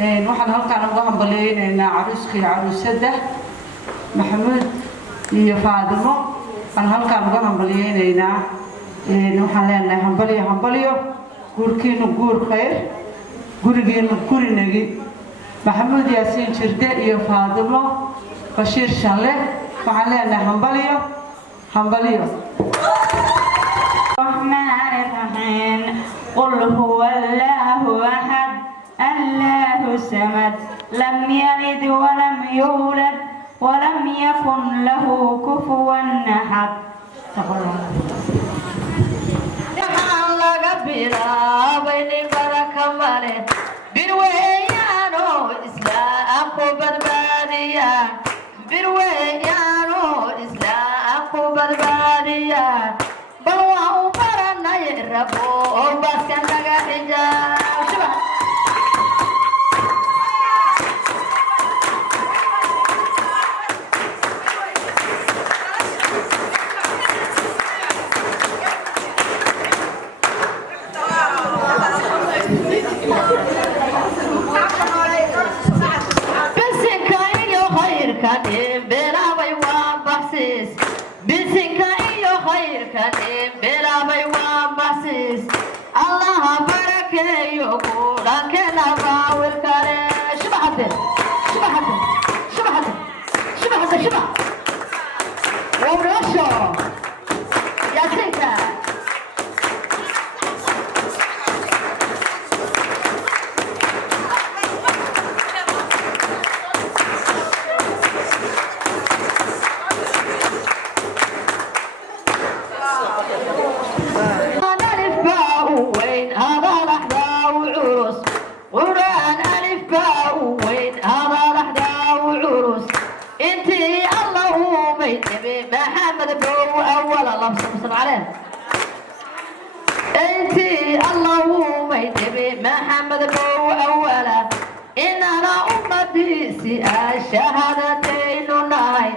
waxaan halkaan uga hambaleynaynaa caruuskii caruusada maxamuud iyo faadimo aan halkaan uga hambaleynaynaa waxaan leenahay hambaliyo hambaliyo guurkiinu guur khayr gurigiinu guri nagi maxamuud yaasiin jirde iyo faadimo bashiir shalle waxaan leenahay hambaliyo hambaliyo الرحمن الرحيم قل هو الله أحد الله الصمد لم يلد ولم يولد ولم يكن له كفوا أحد الله بركة يقولك نبا والكريم شبحته شبحته شبحته شبحته شبح ورشو يا سيكا انتي اللهم يتبي محمد بو اولا ان انا امتي سي الشهادتين ناي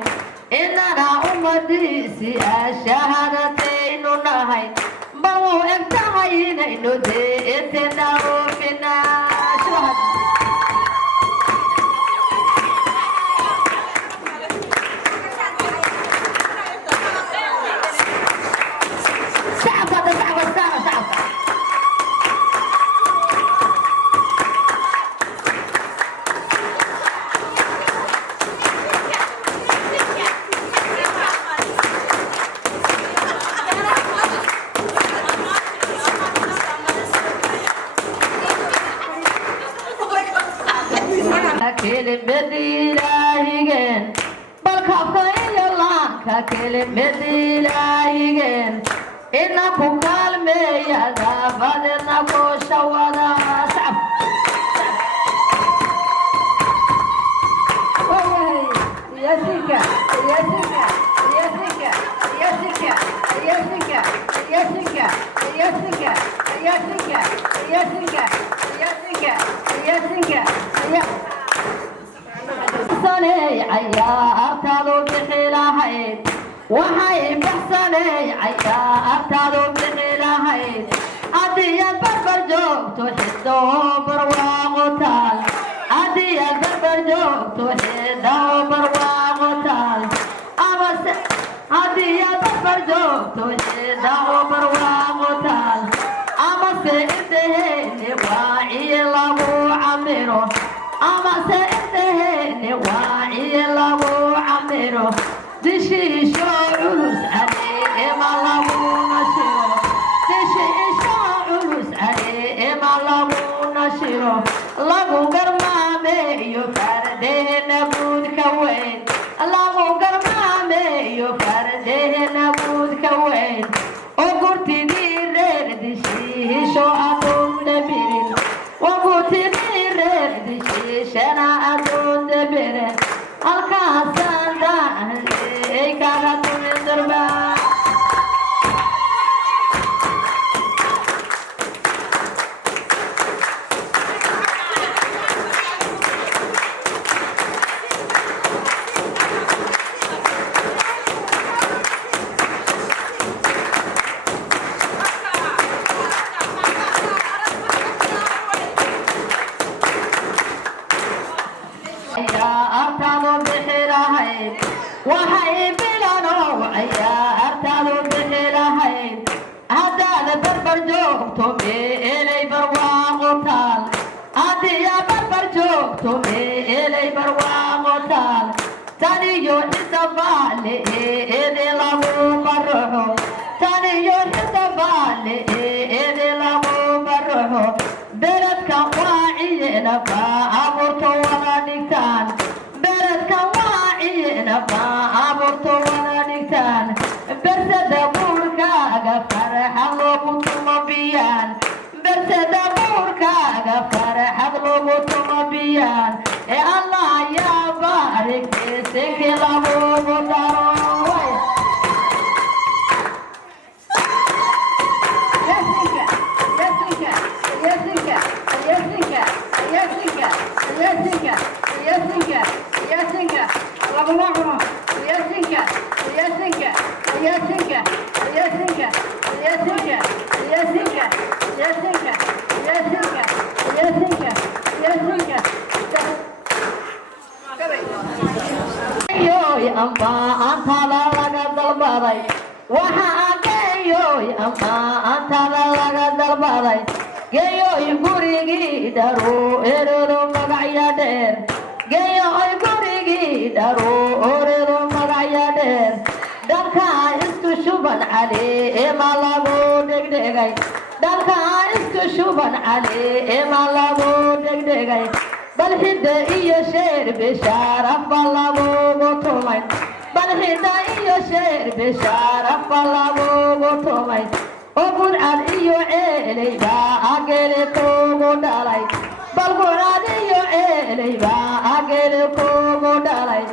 ان انا امتي سي الشهادتين ناي بو انتهين انه ديتنا وفينا شهد مديلاهيجن بالكفاية لانك كلم مديلاهيجن إنكو كلمة يا دافد إنكو شوانا سعب يا سيكا يا سيكا يا سيكا يا سيكا يا سيكا يا سيكا يا سيكا يا سيكا يا سيكا يا سيكا يا سيكا يا بحسني عيارتادو بخلاهيد وحي بحسني عيارتادو بخلاهيد أدي البربر جوبتو حدو برواغتال أدي البربر جوبتو حدو برواغتال أمس أدي البربر جوبتو حدو برواغتال أمس إنتهيني واعي لغو عميرو أمس إنتهيني واعي لغو عميرو دشي شعروس عليه ما لغو نشيرو دشي شعروس عليه ما لغو نشيرو لغو قرمامي يفرده نبود كوين لغو قرمامي يفرده نبود كوين وقرتي دي رير دشي شو أدوم نبيرين وقرتي دي رير دشي شنا أدوم نبيرين الكاسان داهلي كانت من دربان lahayd waxay bilanoo ciyaartaadu bixi lahayd haddaad barbar joogto meelay barwaaqo taal haddiya barbar joogto meelay barwaaqo taal taniyo xisabaale eede lagu baraxo taniyo xisabaale eede lagu baraxo beledka waaciyena baaburto wada dhigtaan beledka waaciyena baaburto wada dhigtaan bersada buurkaaga farxad loogu tumo biyaan bersada buurkaaga farxad loogu tumo biyaan ee allah yaa baarig eesenkii lagugu daro amba antada laga dalbaday waxa adeeyoy amba antada laga dalbaday geeyoy gurigii dharo eredo magacya dheer geeyoy gurigii dharo eredo magacya dheer dhanka isku shuban cali ema lagu dhegdhegay dhanka isku shuban cali ema lagu dhegdhegay bal hidda iyo sheer bishaaraf baa lagugu tumay bal hidda iyo sheer bishaaraf baa lagugu tumay oo gudcad iyo ceelay baa ageli kugu dhalay bal gudcad iyo ceelay baa ageli kugu dhalay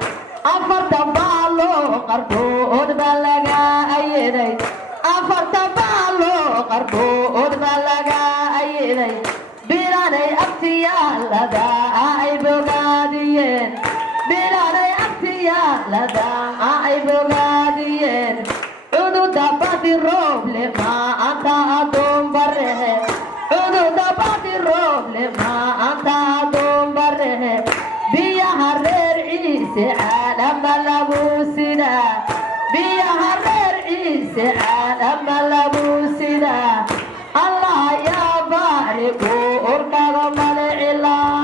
afarta baa loo qardood baa laga ayeday afarta baa loo qardood baa laga ayeday bilanay agtiyaalada ay bogaadiyeen bilanay agtiyaalada ay bogaadiyeen cududa badi rooble maanta adoon barehe cududa badi rooble maanta adoon barehe biyaha reer ciise caalama lagu sidaa biyaha reer ciise caalama lagu sidaa allah yaa baarigu urkaga malicilaa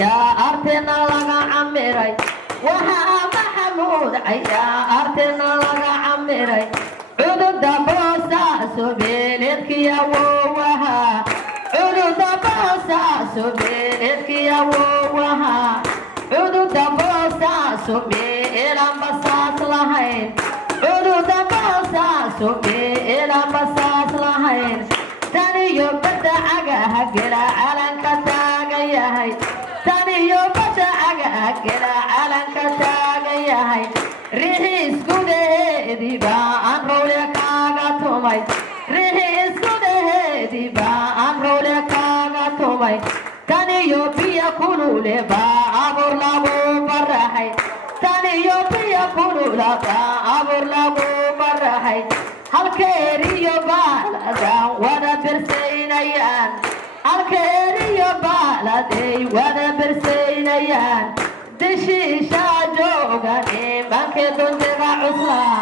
yaa artena laga camiray waxaa maxamuud yaa artena laga camiray cududa boosaaso beeledkiya wowaha cududa boosaaso beeledkiya wowaha cududa boosaaso meelan basaas lahayn cududa boosaaso meelan basaas lahayn taniyo badda cagaha gela calanka taagan yahay taniyo badda cagaha gela calanka taagan yahay rixiis gudaheedii baa aan rowle kaaga tumay rixiis gudaheedii baa aan rowle kaaga tumay taniyo biyo kulule baa abuur lagu baraxay taniyo biyo kulula baa abuur lagu baraxay halkeeriyo baaladan wada bersaynayaan halkeeriyo baaladay wada bersaynayaan dishiishaa jooga nimankee duntiga cuslaa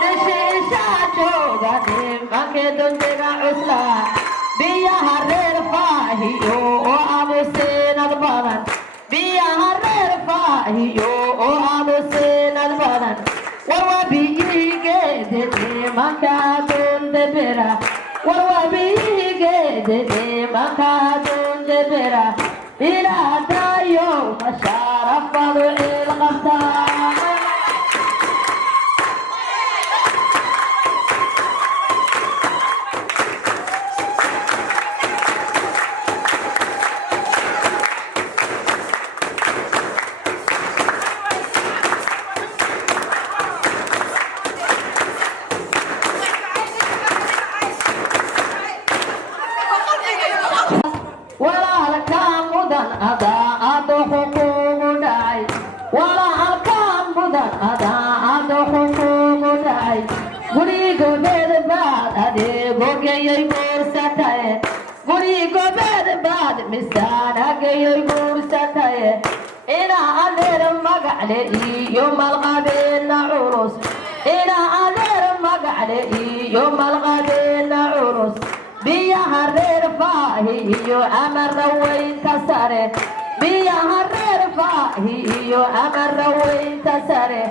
dishiishaa jooga nimankee duntiga cuslaa biyaha reer faahiyo oo amusinad badan biyaha reer faahiyo oo amusinad badan warwabiyigeede nimankaa dundebera warwabiyigeede nimankaa dundebera ilaa daayo mashaaraf badu ciil qabtaa bogeyay guursataye guri gobeed baad misaanagayay guursataye ina adeer magacle iyo malqabeena culus ina adeer magacle iyo malqabeena culus biyaha reer faahi iyo amarra weynta sare biyaha reer faahi iyo amarra weynta sare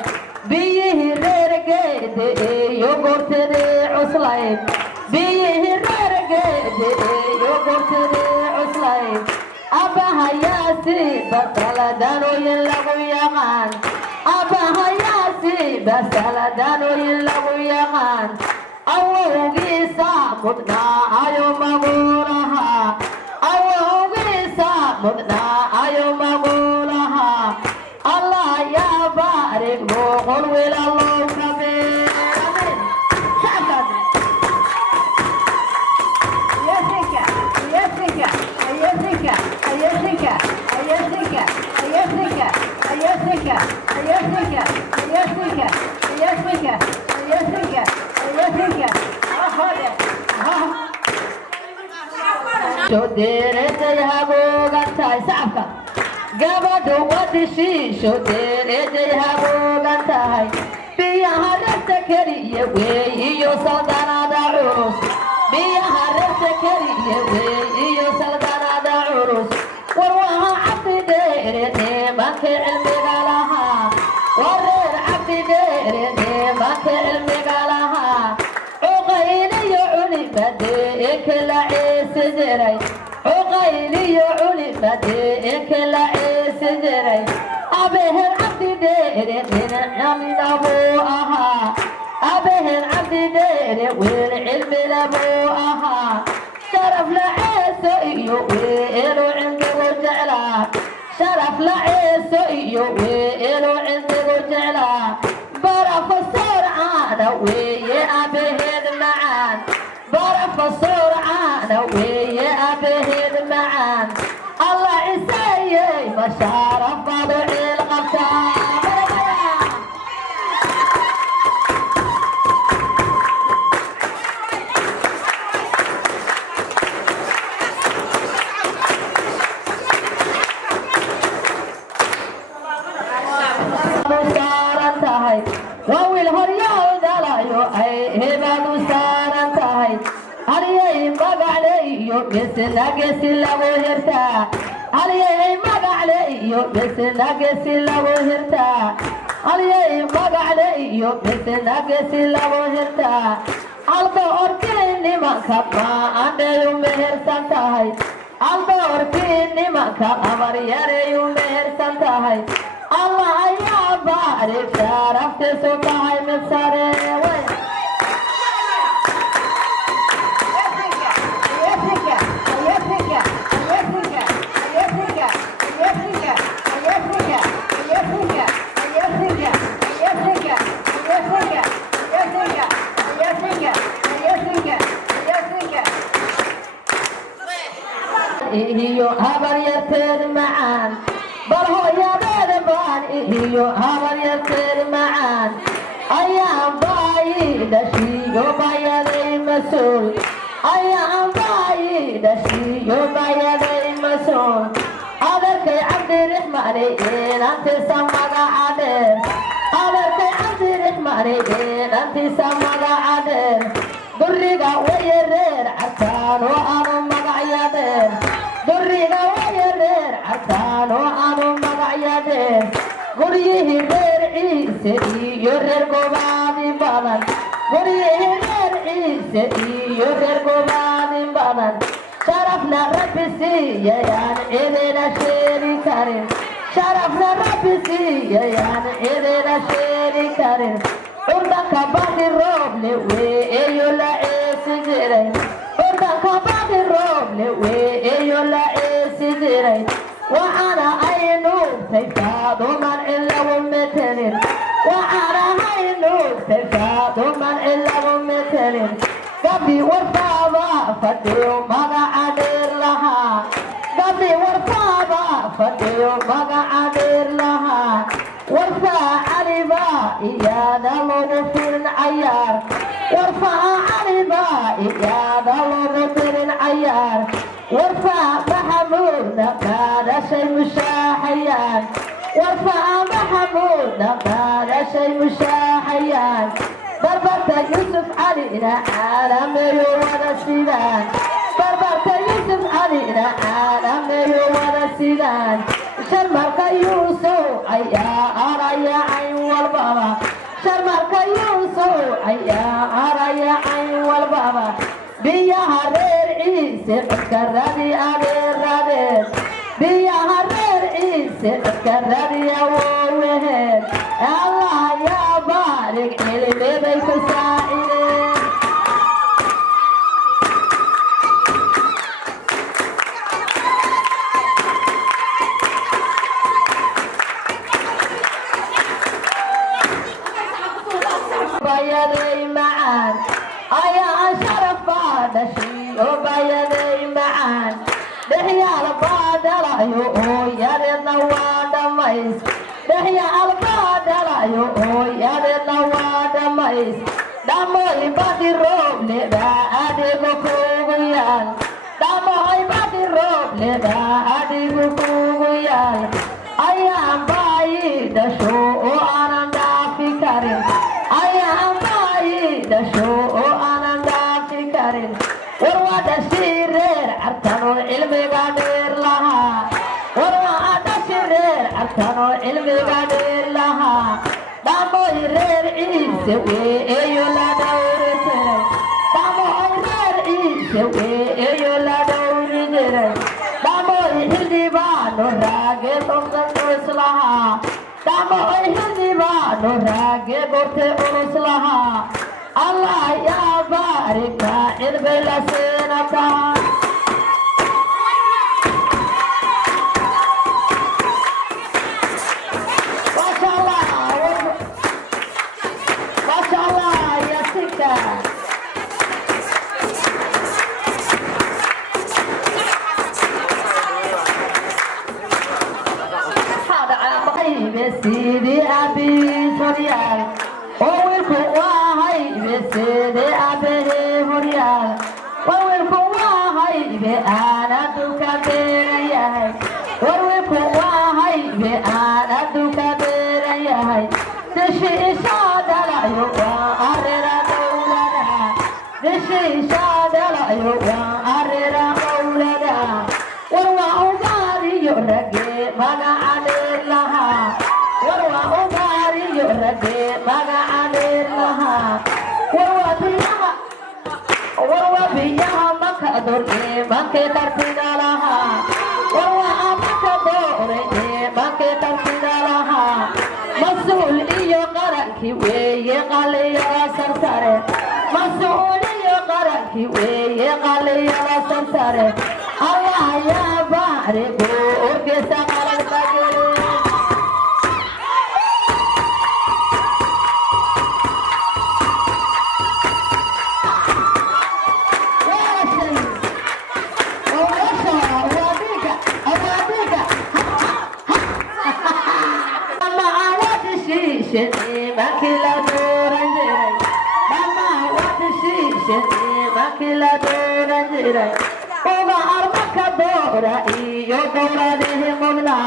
biyihii reer geede iyo gortadee cuslayd biyihii reer geede iyo gortadee cuslayd abbahayaasi basaladanoyin lagu yaqaan abbahayaasi basaladanoyin lagu yaqaan awowgiisa mudnaa ayo maguulaha awowgiisa mudnaa ayo maguulaha allah yaa baarig boqol wiilalow kabeen shodeereeday haboogantahay sacabka gabadhu wadishii shodeereeday haboogan tahay biyaha reerta keliya weey iyo saldanada culus biyaha reerta keliya weey iyo saldanada culus war waha cabdi dheere nimanka cilmiga lahaa war reer cabdi dheere nimanka cilmiga lahaa cuqayliyo culimadee ekela ciisi jiray cuqayliyo culimadee ekela ciisi jiray abehen cabdi dheere dhinacamna buu ahaa abehen cabdi dheere wiil cilmila buu ahaa sharaf la ceeso iyo weelu cimdigu jeclaa sharaf la ceeso iyo weelu cimdigu jeclaa barafasoor caana weeye abaheed macaan barafasoor caana weeye abaheed macaan allah ciseeyey mashaaraf badu ciil qabtaa wawil horyaw dalayo ay hebadu saaran tahay halyay magacle iyo besna gesi lagu hirtaa halyay magacle iyo besna gesi lagu hirtaa halyay magacle iyo besna gesi lagu hirtaa alba orkii nimanka maandheyu mehersan tahay alba orkii nimanka amar yareyu mehersan tahay allah ayaa baarig sharaftiisu tahay mid sare wey iyo habar yarteed macaan bal hooyadeeda baan iyo habar yarteed macaan ayaan baayi dhashiyo bayaday mas-uul ayaan baayi dhashiyo bayaday mas-uul adeerkay cabdirixmani inantiisa magaca dheer adeerkay cabdirixmani inantiisa magaca dheer duriga waya reer cartaan oo aanu magacya dheer duriga waya reer cartaan oo aanu magacya dheer guryihii reer ciise iyo reer gobaadi badan guryihii reer ciise iyo reer gobaadi badan sharafna rabbi siiyayaan cidina sheegi karin sharafna rabbi siiyayaan cidina sheegi karin urdanka badi rooble weeyo la ceesi jiray urdanka badi rooble weeyo la ceesi jiray waxaana ay nuugtay faaduman cilagu metelin waxaana ay nuugtay faaduman cilagu metelin gabdhi warfaaba fadhiyo magaca dheer lahaa gabdhi warfaaba fadhiyo magaca dheer lahaa warfaa caliba iyada lagu firin cayaar وارفع عربائي يا ضلوط العيار وارفع محمود هذا شيء مشاحيان وارفع محمود هذا شيء مشاحيان ضربت يوسف علينا عالمي ولا سيدان ضربت يوسف علينا عالمي ولا سيدان شرمك يوسف يا أريا عين والبابا شرمك يوسف يا أريا عين والبابا بيا هرير عيسى كردي أبير رادس بيا هرير عيسى كردي يا وهر الله يا بارك علمي بيت السائلين بيدي معان أيا شرف بعد شيء بيدي معان دحيا البادر يا ريتنا وادميس دحيا البادر يا ريتنا وادميس دموي بدي روب لدا أدي بكوغيان دموي بدي روب لدا أدي بكوغيان أيام باي دشو أنا دافي كريم أيام باي دشو أنا دافي كريم ورواد الشرير عرتنو علمي قادر لها ورواد الشرير عرتنو علمي قادر لها دامو يرير عيسى ويأيو لا دور تري دامو يرير عيسى ويأيو لا دور تري دامو يهدي بانو راقي تنقل رسلها دامو يهدي بانو راقي قرت رسلها الله يا بارك البلا سنتان ما شاء الله ما شاء الله يا سكة هذا عمي سيدي أبي سوريال وويلكم واهي بسيدي أبي مريال وويلكم واهي بأنا دكتور ياهي وويلكم واهي بأنا دكتور ياهي دشي شاد لا يوارر دولنا دشي شاد لا يوارر دولنا وروا أماري يرقي منا عليه لها وروا أماري يرقي منا عليه لها وروا بيها مكدوري مكي ترتنا لها وروا مكدوري مكي ترتنا لها مسؤول إيو قرأكي ويقالي يا سرساري مسؤول إيو قرأكي ويقالي يا سرساري الله يا بارك ورقص على الفجر Makila doranjirai, mama wati shishini makila doranjirai. Oga armaka dora iyo dora dehi mona.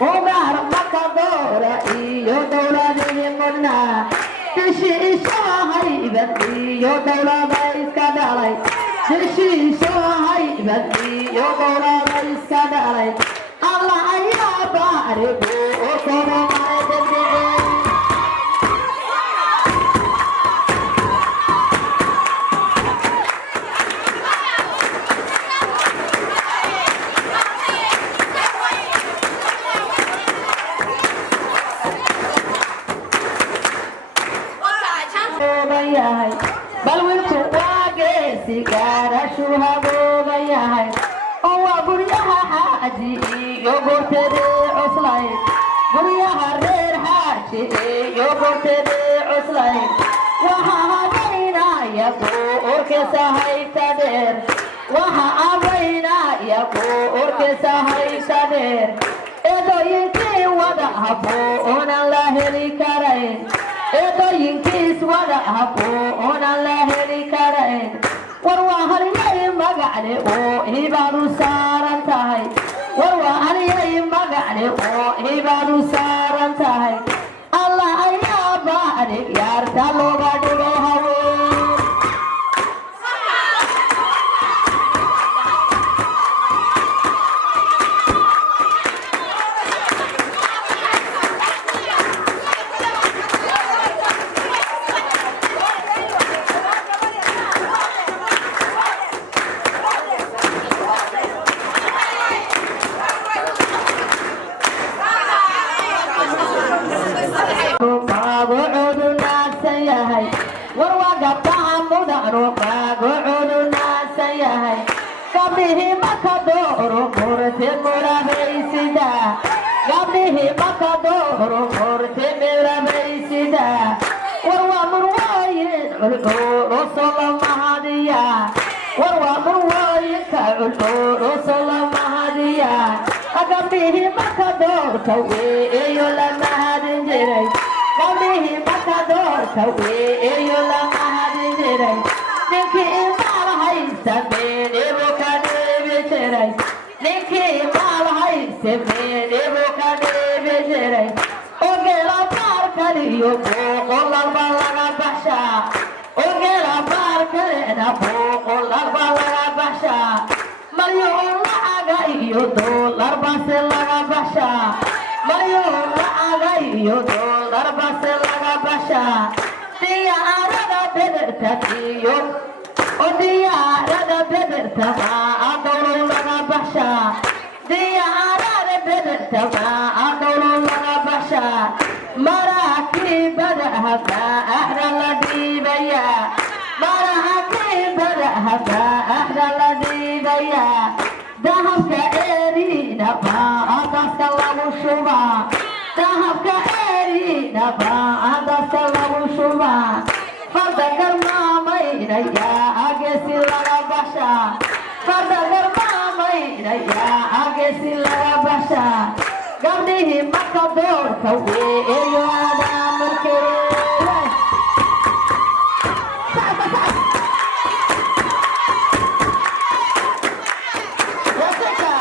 Oga armaka dora iyo dora dehi mona. Tishi isha hai bati iyo dora iska dalai. Tishi isha hai bati iyo dora iska dalai. Allah ya bariku okoro mai debde. بل ويلكم واقسي كارا شو هبو بياهي هو بريها حاجي يوغورت دي عسلاي بريها رير حاجي يوغورت دي عسلاي وها بينا يقور كساهي تدير وها بينا يقور كساهي تدير إذا ينكي ودا هبو أنا الله لي كارين إذا ينكيس ودا هبو أنا الله magacli oo hibaadu saaran tahay warwa aniyay magacli oo hibaadu saaran tahay allah ayaa baarig yaarta looga dhigo haween قبله مقدور مرت مربيسدا وروى مروايد العور صلى مهديا وروى مروايد العور صلى مهديا قبله مقدور توي لما هدجري قبله مقدور توي لما هدجري نكي إمام هيسمين بكني بشري نكي إمام هيسمين بكني بشري وقيل باركلي فوق الأرض لنا بحشا وقيل باركلينا فوق الأرض لنا بحشا مليون لعقاي دولار بس لنا بحشا مليون لعقاي دولار بس لنا بحشا ديارنا بدرتكيو وديارنا بدرتما أدور لنا بحشا ديارنا بدرتما أدور لنا بحشا مراكب ذهبنا أهل الذيبيا مراكب ذهبنا أهل الذيبيا ذهب كأرينا فأدست الله شبا ذهب كأرينا فأدست الله شبا فذكر ما مين يا أجس لنا بشا فذكر ما مين يا أجس لنا بشا قبله مقدور كوي يوانا مركي يا سكا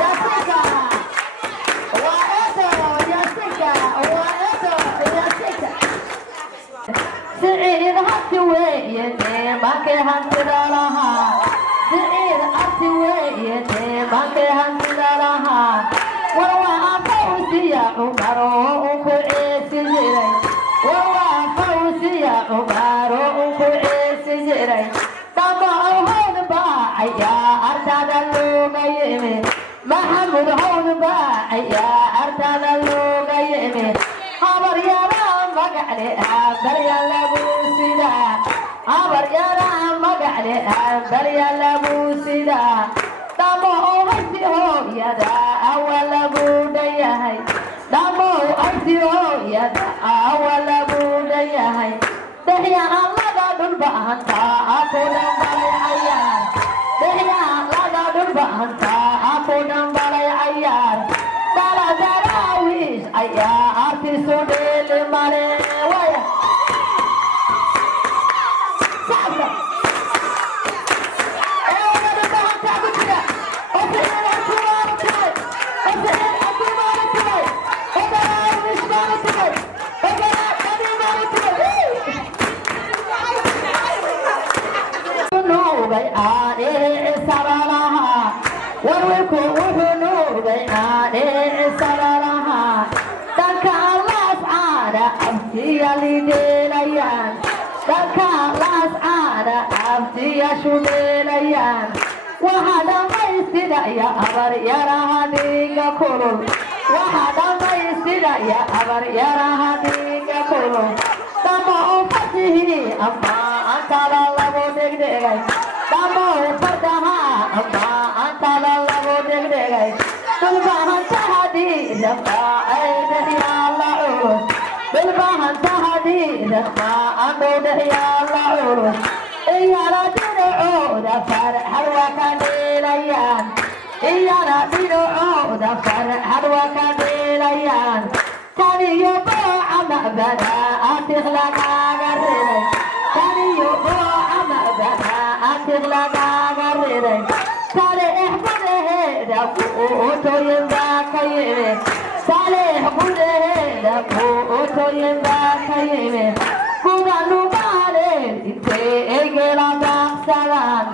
يا سكا وإيتو يا سكا وإيتو يا سكا سعيد هاتي ويتي ماكي هانتي لها سعيد هاتي ويتي ماكي هانتي لها وروى فوزي يا عمر وكعيس جري وروى فوزي يا عمر وكعيس جري طبع هون باعي يا أرتاد اللوغيمي محمد هون باعي يا أرتاد اللوغيمي خبر يا رام مقعلي أبر يا لبوسيدا خبر يا رام مقعلي أبر يا لبوسيدا دمو أيتي هو يدا أول بوديهاي دمو أيتي هو يدا أول بوديهاي دهيا الله دون بانتا أكو نمبر عيار دهيا الله دون بانتا أكو نمبر عيار دارا دراويش عيار تسوديل مالي ويا سابا warwiku wuxuu nuugay aanee salalaha dhanka laas caana abtiya lidheelayaan dhanka laas caana abtiya shudheelayaan waxaa dhammaystiraya abar yaraha dhiiga kulul waxaa dhammaystiraya abar yaraha dhiiga kulul dama u fatihii ama antala lagu dhegdhegay dama u fardaha ama antala lagu dhegdhegay bilbahantahadii dhabaa ay dhehyaala culus bilbahantahadii dhabaa andhow dhehyaala culus iyana dhinacooda farxad waa ka dheelayaan iyana dhinacooda farxad waa ka dheelayaan taniyo booca ma'bana atiq lagaaga reebay taniyo booca ma'bana atiq lagaaga riday saalix gudaheeda buutooyin baa ka yimid saalix gudaheeda buutooyin baa ka yimid guda nugaaleed intee geela daaqsadaan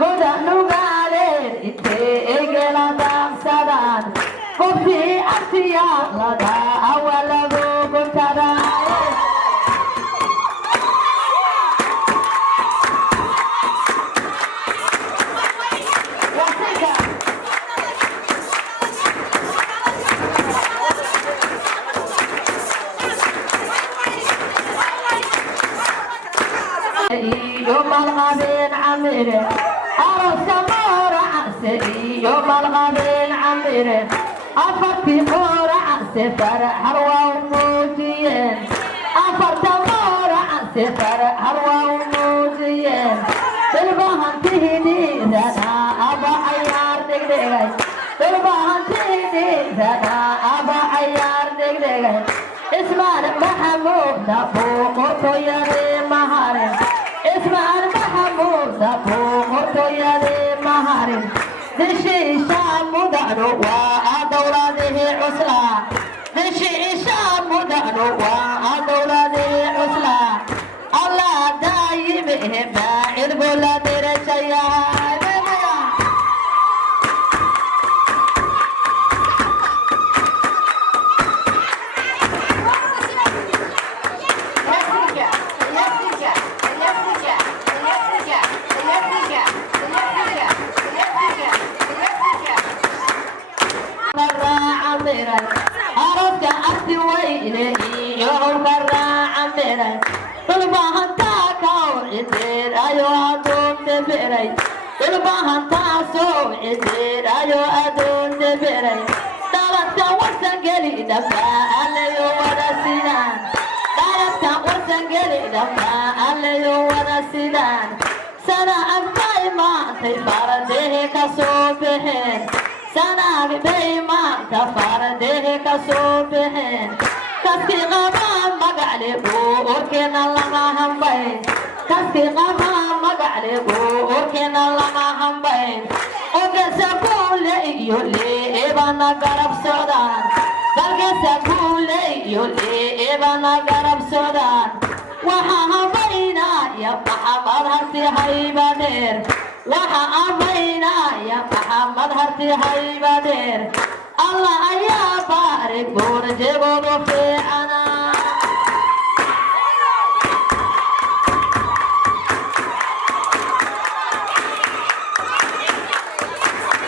guda nugaaleed intee geela daaqsadaan qofkii agtiyaalada awalagu guntadaaye يوم الغابين عميره أرس مورع عسي يوم الغابين عميره أفرتي مورع عسي فرح هروا وموجيين أفرت مورع عسي فرح هروا وموجيين بالبهن تهدي ذنا أبا عيار دقدقي بالبهن تهدي ذنا أبا عيار دقدقي اسمان محمود فوق طياري مهارم اسمان محمود فوق طياري مهارم دشي شام مدعو وأدولاده عسلا دشي شام مدعو وأدولاده عسلا الله دايمه باعد بولاد رجيا أردت أرتي ويلي يوم الراعة ميري طلبها تاكاو عدير أيو أدون تبيري طلبها تاسو عدير أيو أدون تبيري طلبت وسنقلي دفا أليو ونسيدان طلبت وسنقلي دفا أليو ونسيدان سنة أكتاي ما تفرده كسوبهن سنة دايما تفرده كسوبهن كسي غمان مقعلي بوركن الله ما هم بين كسي غمان مقعلي بوركن الله ما هم بين وقسكول يولي إبانا قرب سودان قسكول يولي إبانا قرب سودان وها بينا يا محمد هرتي هيبادير وها أمينا يا محمد هرتي هيبادير الله يا بارك برجبه في عنا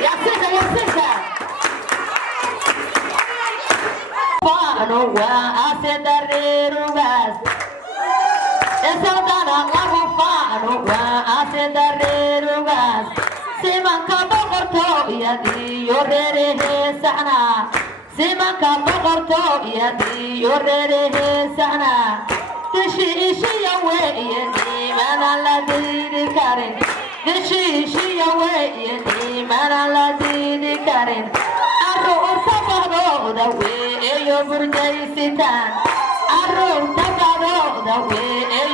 يا سكة فانو واسد الريروغاس اسودانا لغو فانو واسد الريروغاس سيمانكا بقرتو يدي يوريره سعنا سيمانكا بقرتو يدي يوريره سعنا دشي إشي يويني من الذي كارين دشي إشي يويني من الذي كارين الروح تفضو دوي يبرجي ستان الروح تفضو دوي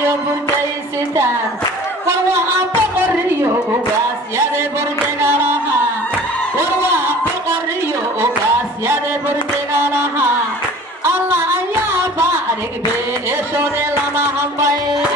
يبرجي ستان فهو أبقريو وباس يدي برجغالها وهو أبقريو وباس يدي برجغالها الله يا بارك بيشور لما هم بين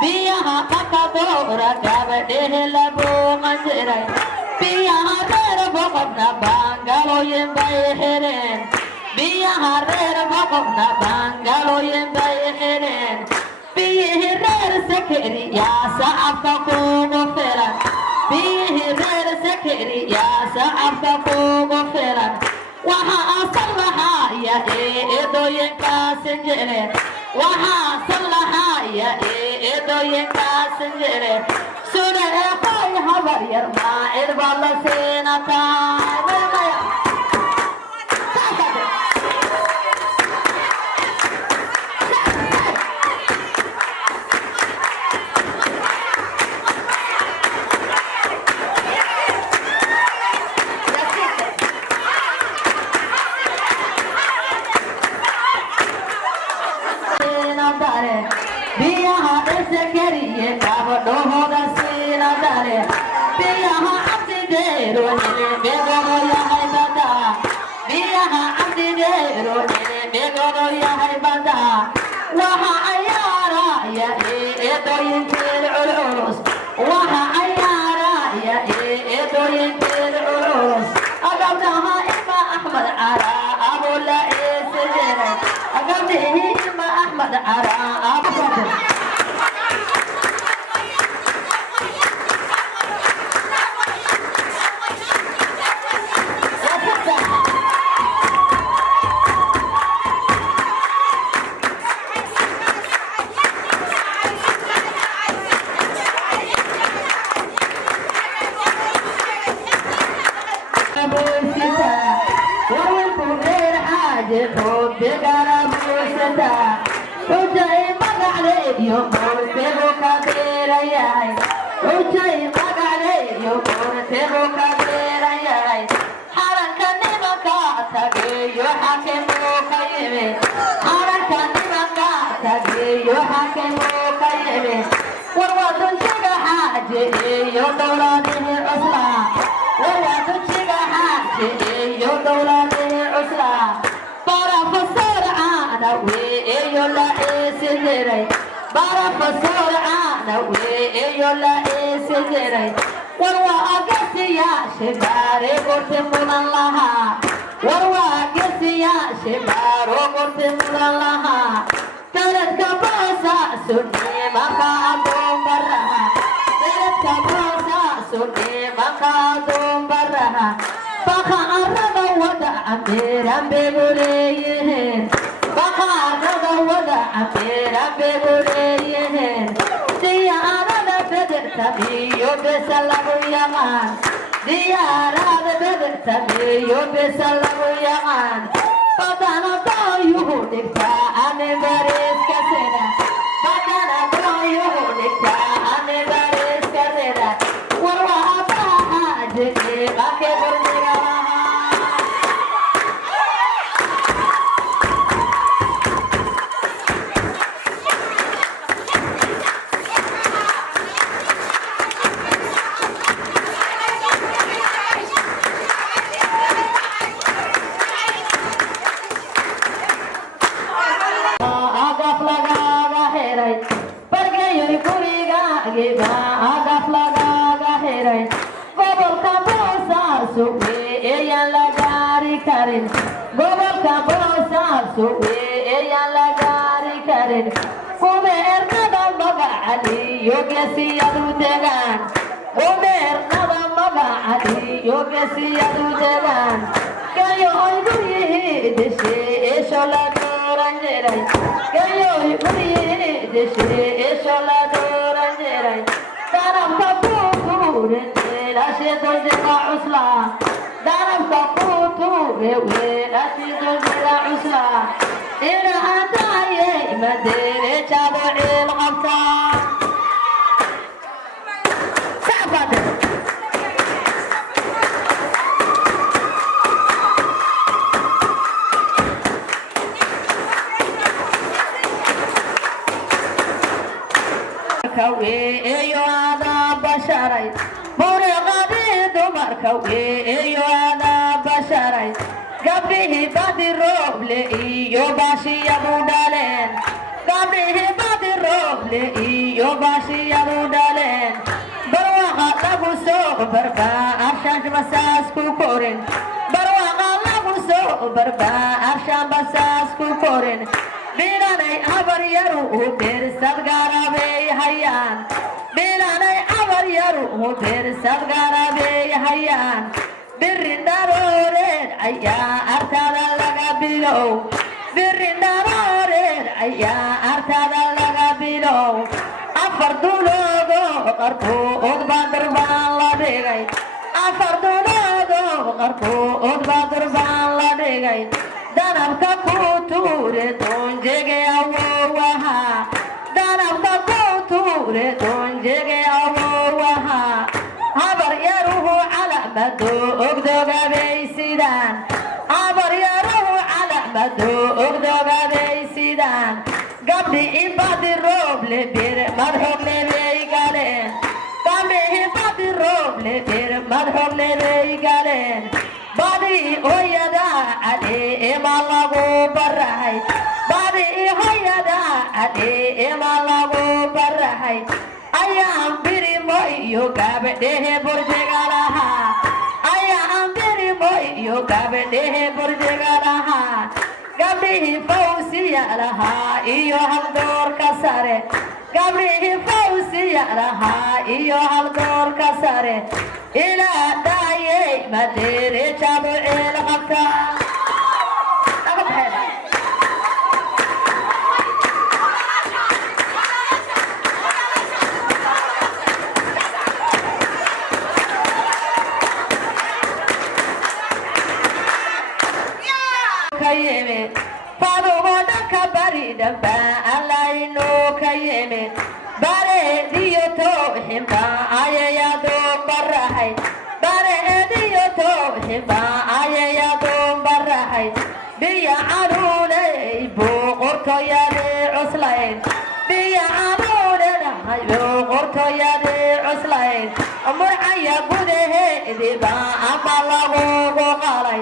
biyaha bakadora gabadhehe labo qanjiray biyaha reer boqobna baangaloyin bay xireen biyaha reer boqobna baangaloyin bay xireen biyihi reer sakeri yaa sacabka kugu filan biyihi reer sakeri yaa sacabka kugu filan waxa asal lahaaya eedooyinkaasi jecleen waxa asal lahaaya يا إيدوين كاسنجري سنة أخوي هبر يرمى إربال سينتا biyaha dhasakariye gabadhahooda siina dare biyaha cabdideero nene megoro yahay bada biyaha cabdideero nene megoro yahay bada waxa ayaaraya eedooyinkeel culculus waxa ayaaraya eedooyinkeel culculus agabdhaha ima axmed cara abula eesadere agabdhihi ima axmed cara abubakar dayno afar duuloodo qarkood baa durbaan la dhigay afar duuloodo qarkood baa durbaan la dhigay danabka ku tuure doonjege awowaha danabka ku tuure doonjege awowaha habar yaruhu calamado ogdogaday sidaan habar yaruhu calamado ogdogaday sidaan gabdhi ibadi rooble bir madhogle bay galeen gabdhi ibadi rooble bir madhogle bay galeen badi hooyada adeema lagu barahay badi hooyada adeema lagu barahay ayaan birimo iyo gabdhehe burjega lahaa ayaan birimo iyo gabdhehe burjega lahaa gabdhihii fawsiya lahaa iyo haldoorka sare gabdhihii fawsiya lahaa iyo haldoorka sare ilaa daayey madeere jabuceel qabta fadumo dhanka bari dhamba allayno ka yimid bareediyo tooxinba ayayadoon barahay bareediyo tooxinba ayayadoon barahay biya canuunay boqortooyadii cuslayn biya canuunanahay boqortooyadii cuslayn murcaya gudaheediba ama lagugu qalay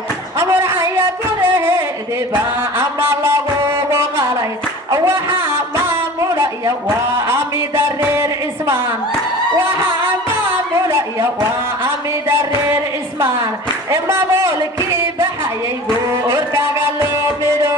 murcaya gudaheediba ama lagugu qalay waxaa maamulaya waa amida reer cismaan waxaa maamulaya waa amida reer cismaan mamoolkii baxayay goorkaga loo mido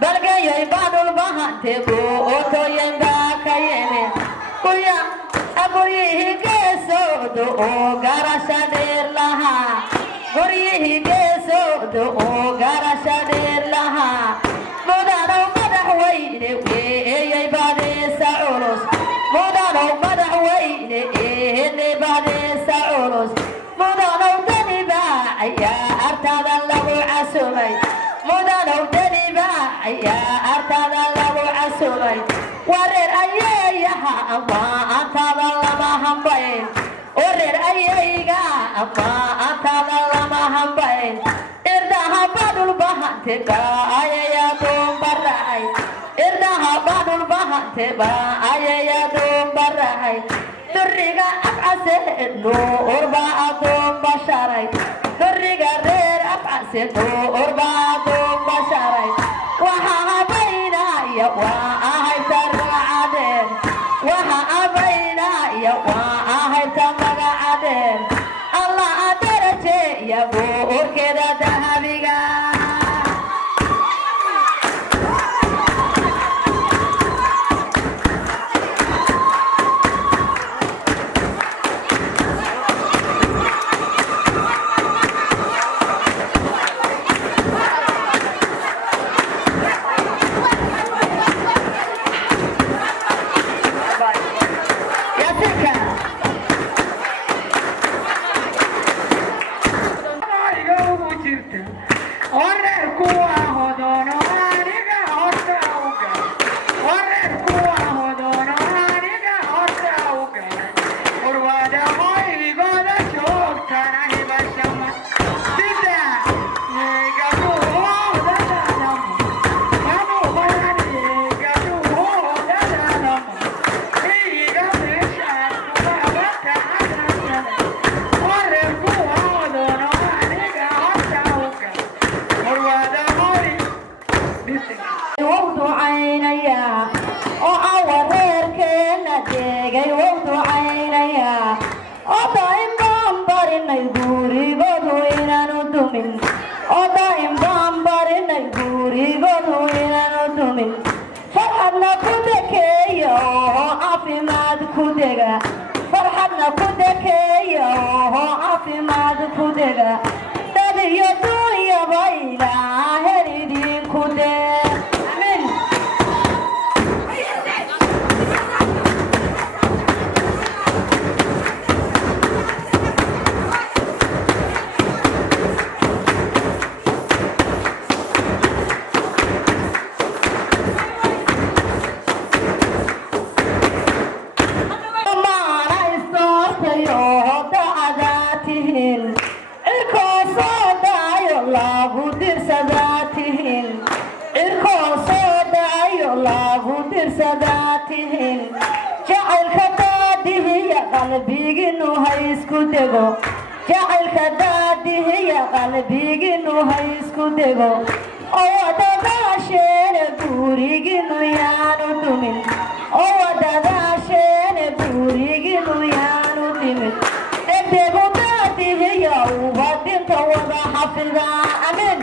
balgayay baadul bahante gootoyen baa ka yimi kuya guryihii geesooda oo garasha dheer lahaa guryihii geesooda oo garasha dheer lahaa mudanow madaxweyne weeyay badeesa culus mudanow madaxweyne eene badeesa culus mudanow daniba ayaa artada lagu casumay mudanow daniba ayaa artada lagu casumay wareer ayeeyaha ama antada lama hambayn wareer ayeyga ama antada lama hambayn irdaha badul bahante ba ayayadoon barahay irdaha badul bahante ba ayayadoon barahay duriga abcase nuur baa adoon basharay duriga reer abcase nuur baa adoon basharay waxaa habaynaya waa ahayta magacadeen waxaa habaynaya waa ahayta magacadeen allah adarajeeya buurkeeda dahabiga dhigay wuu ducaynayaa oo daa'im baan barinay gurigoodu inaanu dumin oo daa'im baan barinay gurigoodu inaanu dumin farxadna ku dekeeya oo caafimaad ku dega farxadna ku dekeeya oo caafimaad ku dega dad iyo dunyaba ilaahay idinku dee amiin jacaylka daadihiya qalbiginu ha isku dego jacaylka daadihiya qalbiginu ha isku dego oo wadadaasheene guriginu yaanu dumin oo wadadaasheene guriginu yaanu dhimin degdegu daadihiya uba dinta wada xafida amiin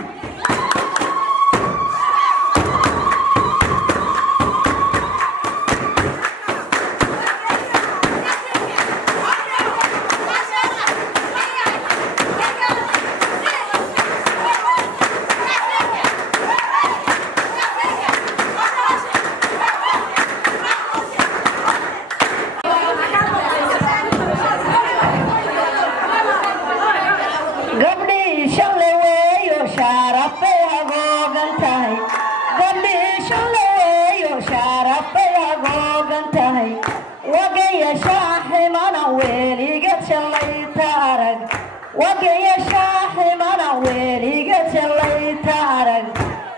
وقيا شاحمنا ويليقى جليت عرق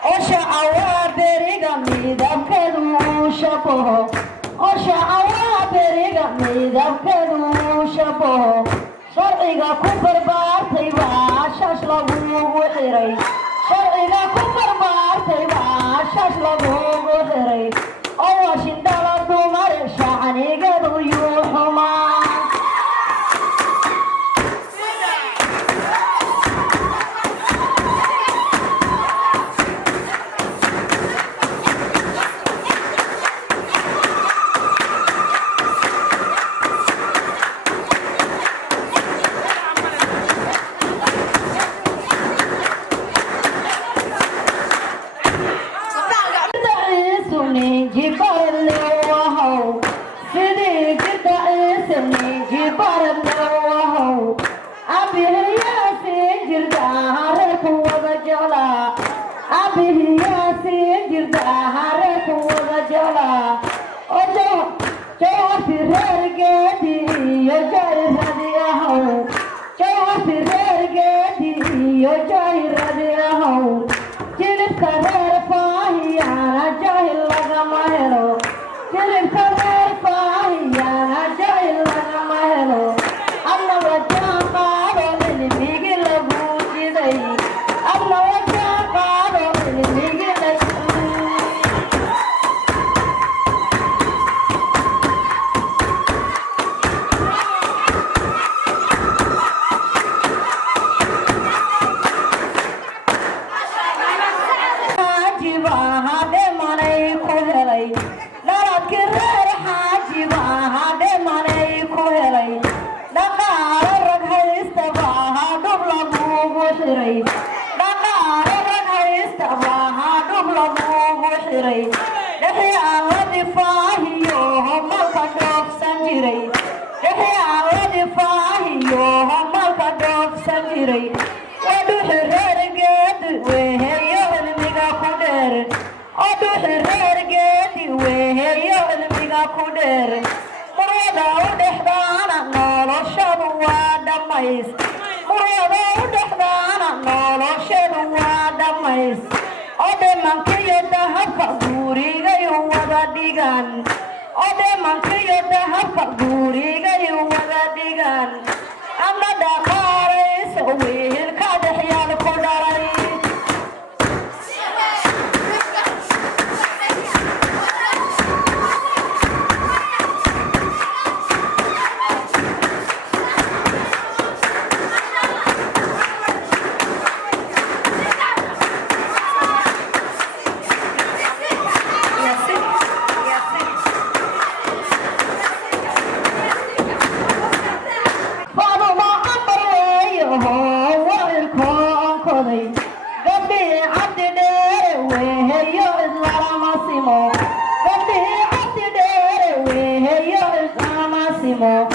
وشعوا بريقا ميدب كدو شبه وشعوا بريقا ميدب كدو شبه شرعيقا كفر بارتي باشاش لغو وحري شرعيقا كفر بارتي باشاش لغو وحري واشن دالا دومر شعني قدو يوحما قيمه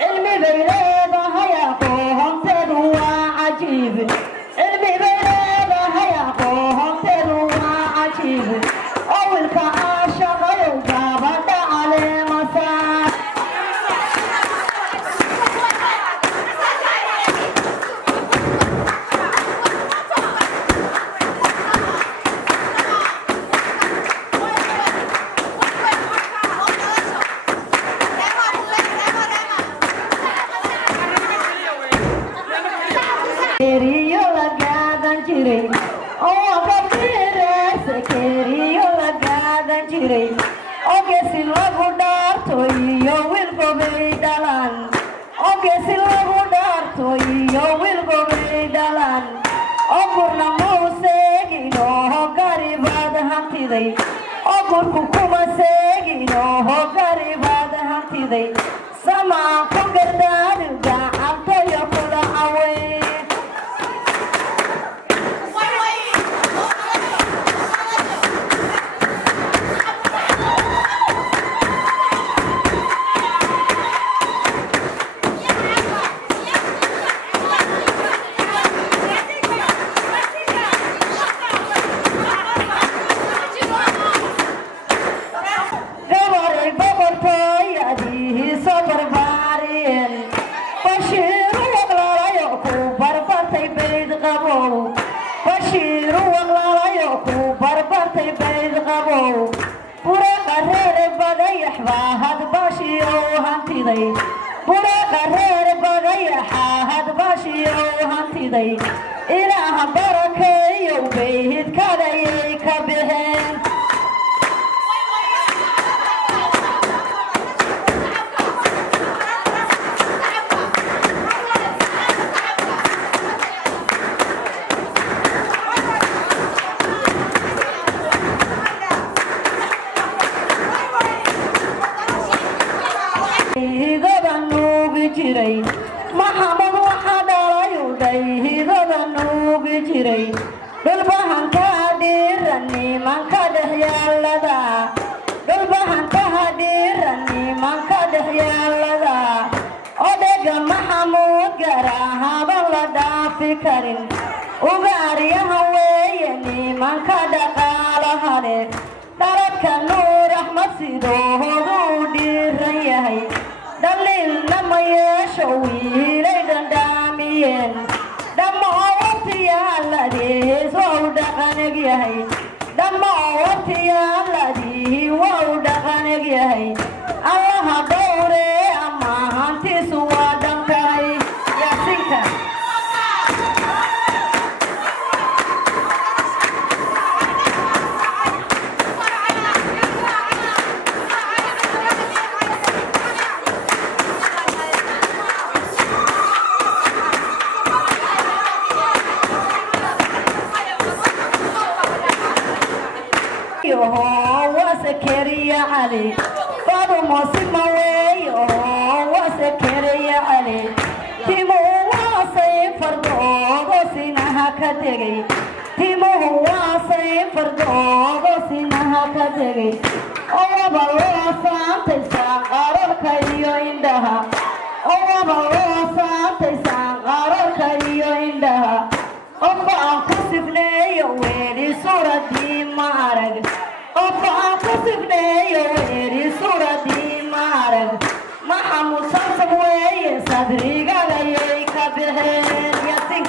علمي بيريبه هياقوهم تدوا عجيب علمي بيريبه هياقوهم تدوا عجيب أول كعاشق يوجا بدا على مساء Keriyo lagadan jiray oo kabiraysa keriyo lagadan jiray oo geesi lagu dhaarto iyo wilgobay dhalan oo geesi lagu dhaarto iyo wilgobay dhalan oo gurna muuseegino garibaad hantiday oo gurku kuma seegino garibaad hantiday samaan ku gardaadu gacantayo kula awey ilaaha barakeeyo beehidkadayay ka bixeen hidada nuugi jiray maxamad waxa dhalay hidada nuugi jiray dhulbahanka dhiiran nimanka dhex yaalada dhulbahanka dhiiran nimanka dhex yaalada odayga maxamuud garahaba la dhaafi karin ugaaryaha weeye nimanka dhaqaalaha leh dhaladka nuur axmed sidoohoduu dhiiran yahay dhaliilna ma yeesho wiilay dhandhaamiyeen dhamma oo waqtiyaaladiis waa u dhaqaneg yahay dhamma oo waqtiyaaladihi waa u dhaqaneg yahay allaha dhowre ama hantiisu waa dhankahay yaasinka وسكريا علي فاطمة سماوي وسكريا علي تيمو واصي فردوب سينها كتغي تيمو واصي فردوب سينها كتغي أو بالوصام تسان قرار كيو عندها أو بالوصام تسان قرار كيو عندها أبا كسبني ويلي صورة دي معرق أبا كسبني ويلي صورة دي معرق محمود صرصب وي صدري قلي كبهين ياسين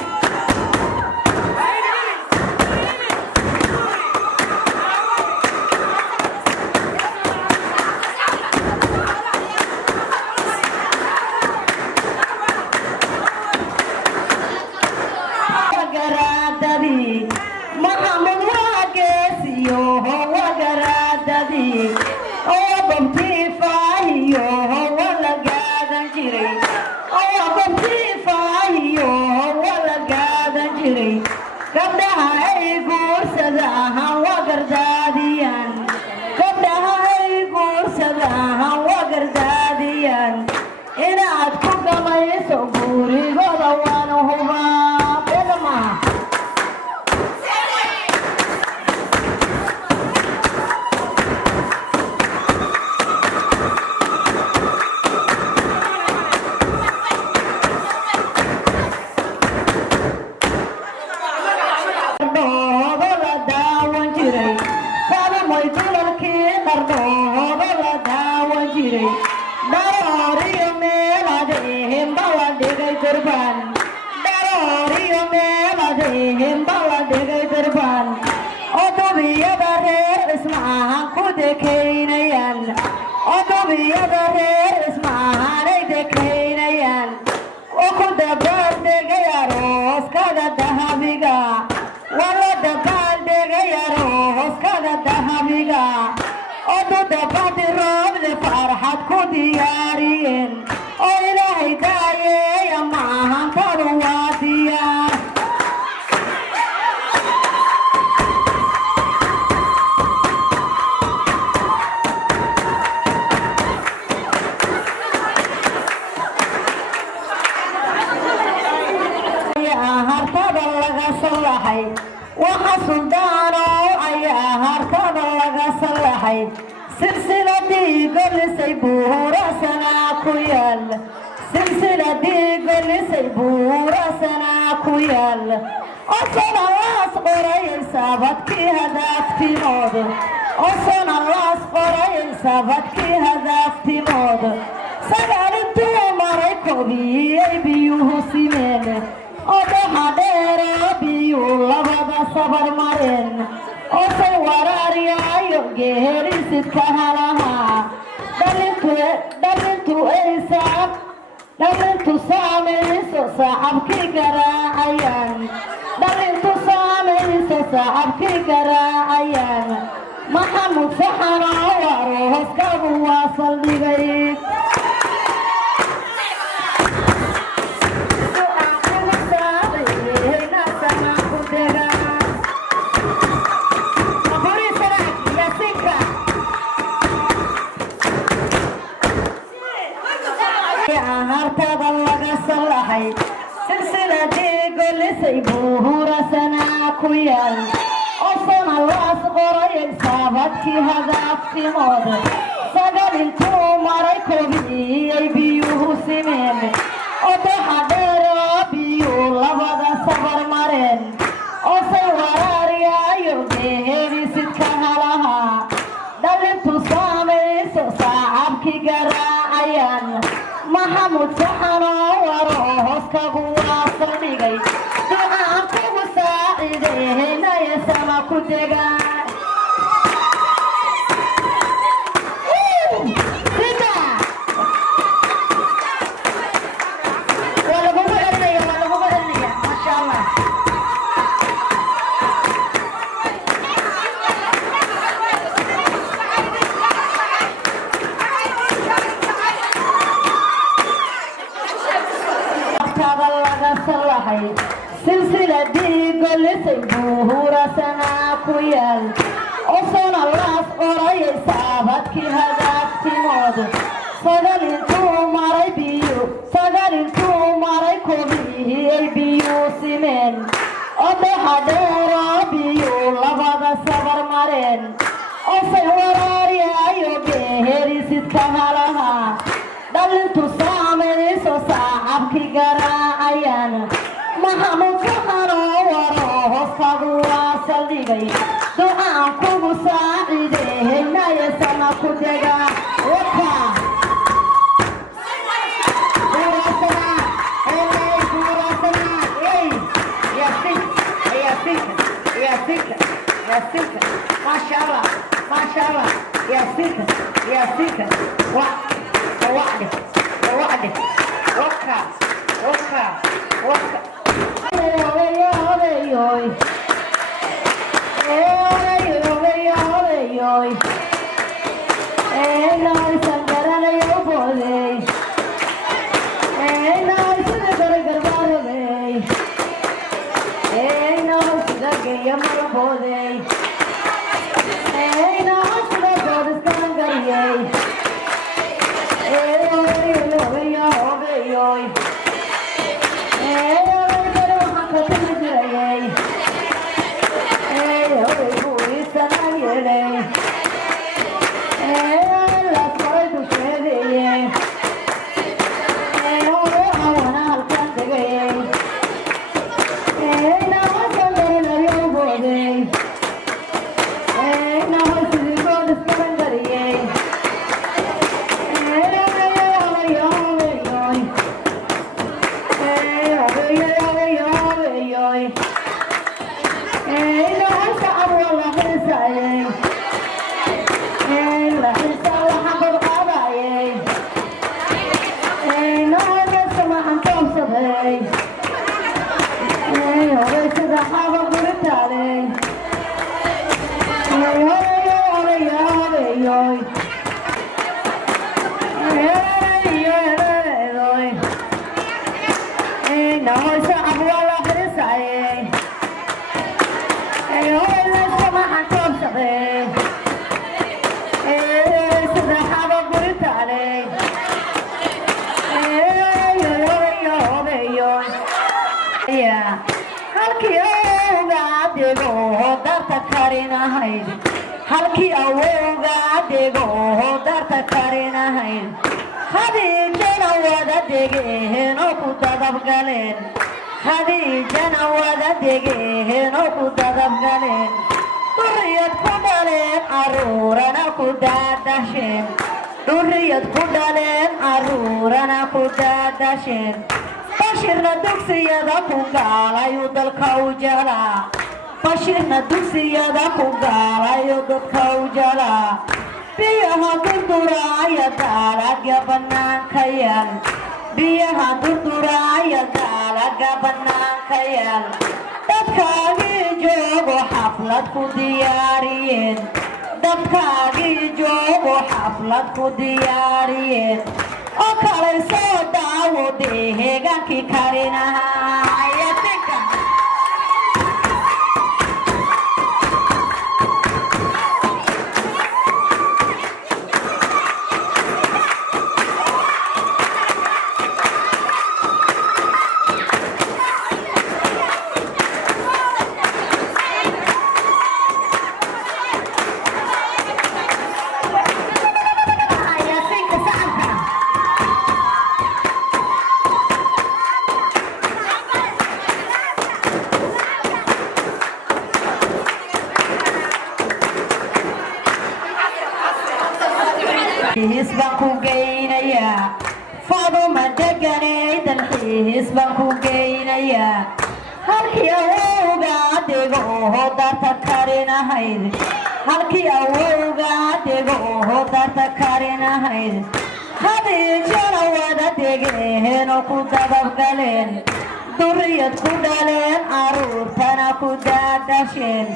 محمد واقسيو هو قراددي أو بمتي فاهيو هو لقادا جري أو بمتي فاهيو هو لقادا جري قبلها أي قرصدها وقرداديان قبلها أي قرصدها وقرداديان إنا أتكوك ما يسوبوري غضوانهما بلما jiray dharooriyo meeladeen bala dhigay durbaan dharooriyo meeladeen bala dhigay durbaan odobiyada reer ismaahan ku dekeynayaan odobiyada reer ismaahanay dekeynayaan oo ku dabaaldegay arooskada dahabiga wala dabaaldegay arooskada dahabiga odu dabadi roobde farxad ku diyaariyeen oo ilaahay daayeeya maahantadu waa diyaar waxa suldaanow ayaa hartada laga sallaxay silsiladii golisay buurasanaa ku yaal silsiladii golisay buurasanaa ku yaal osona laas qorayay sabadkii hadaaftimoood osona laas qorayay sabadkii hadaaftimoood sagaalintuu maray kobiyey biyuhu simeen odaha dheeroo biyuu labada sabar mareen osay waraariyaayo geerisidka halahaa dhalintu saamayso sacabkii garaacayaan dhalintu saamayso sacabkii garaacayaan maxamud saxanoo warooskagu waa saldhigay hartada laga sallaxay silsiladii golisay buurasanaa ku yaal osona laas qorayay sabadkii hadaaftimoood sagalintuu maray kobiyey biyuhu simeen odaha dheeroo biyuu labada sabar mareen osay waraariyaayo geerisidka halahaa dhalintu saamayso sacabkii garaacayaan maxamud saxanoo warooskagu waa saldhigay ducaan kugu saaciideynaya sama ku degaan waa lagugu celinaya maasha allah silsiladii golisay buurasanaa ku yaal osona laas qorayay sabadkii hadaaftimoood sagalintuu maray kobiyey biyuu simeen odaha dheeroo biyuu labada sabar mareen osay waraariyaayo geerisidka halahaa dhalintu saamayso sacabkii garaacayaan maxamud saxanoo warooskagu waa saldhigay ducaan kugu saaciideynaya sama ku degaa waka buurasanaa yaasika maasha allah yaasika وعده وكا karinahayd halkii awowga dego darta karinahayd khadiijana wada degeen oo ku dadabgaleen khadiijana wada degeen oo ku dadabgaleen duriyad ku dhaleen caruurana ku daadasheen duriyad ku dhaleen caruurana ku daadasheen bashirna dugsiyada ku gaalayu dalka u jalaa bashirna dugsiyada ku gaalayu dadka u jalaa biyaha durduraaya daalaga bannaanka yaal biyaha durduraaya daalaga bannaanka yaal dadkaagii joogo xaflad ku diyaariyeen dadkaagii joogo xaflad ku diyaariyeen oo kale soo daawo deegaankii karinahaa yatinka hisbaan ku geynayaa faduma deganay dalxiis baan ku geynayaa halkii awowga dego oo darta karinahayd halkii awowga dego oo darta karinahayd khadiijana wada degeen oo ku dababgaleen duriyad ku dhaleen caruurtana ku daadasheen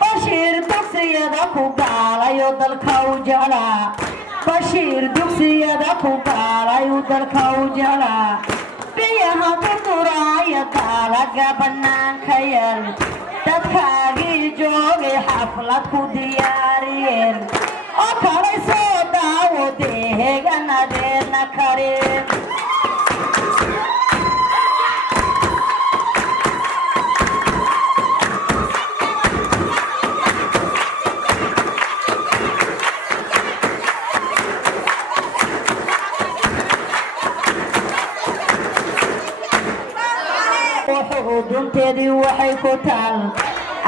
bashiir dugsiyada ku gaalayo dalka u jalaa bashiir dugsiyada ku gaalayu dalka u jalaa biyaha durduraaya daalaga bannaanka yaal dadkaagii joogay xaflad ku diyaariyeen oo kale soo daawo deeganadeedna kareen dunteedii waxay ku taal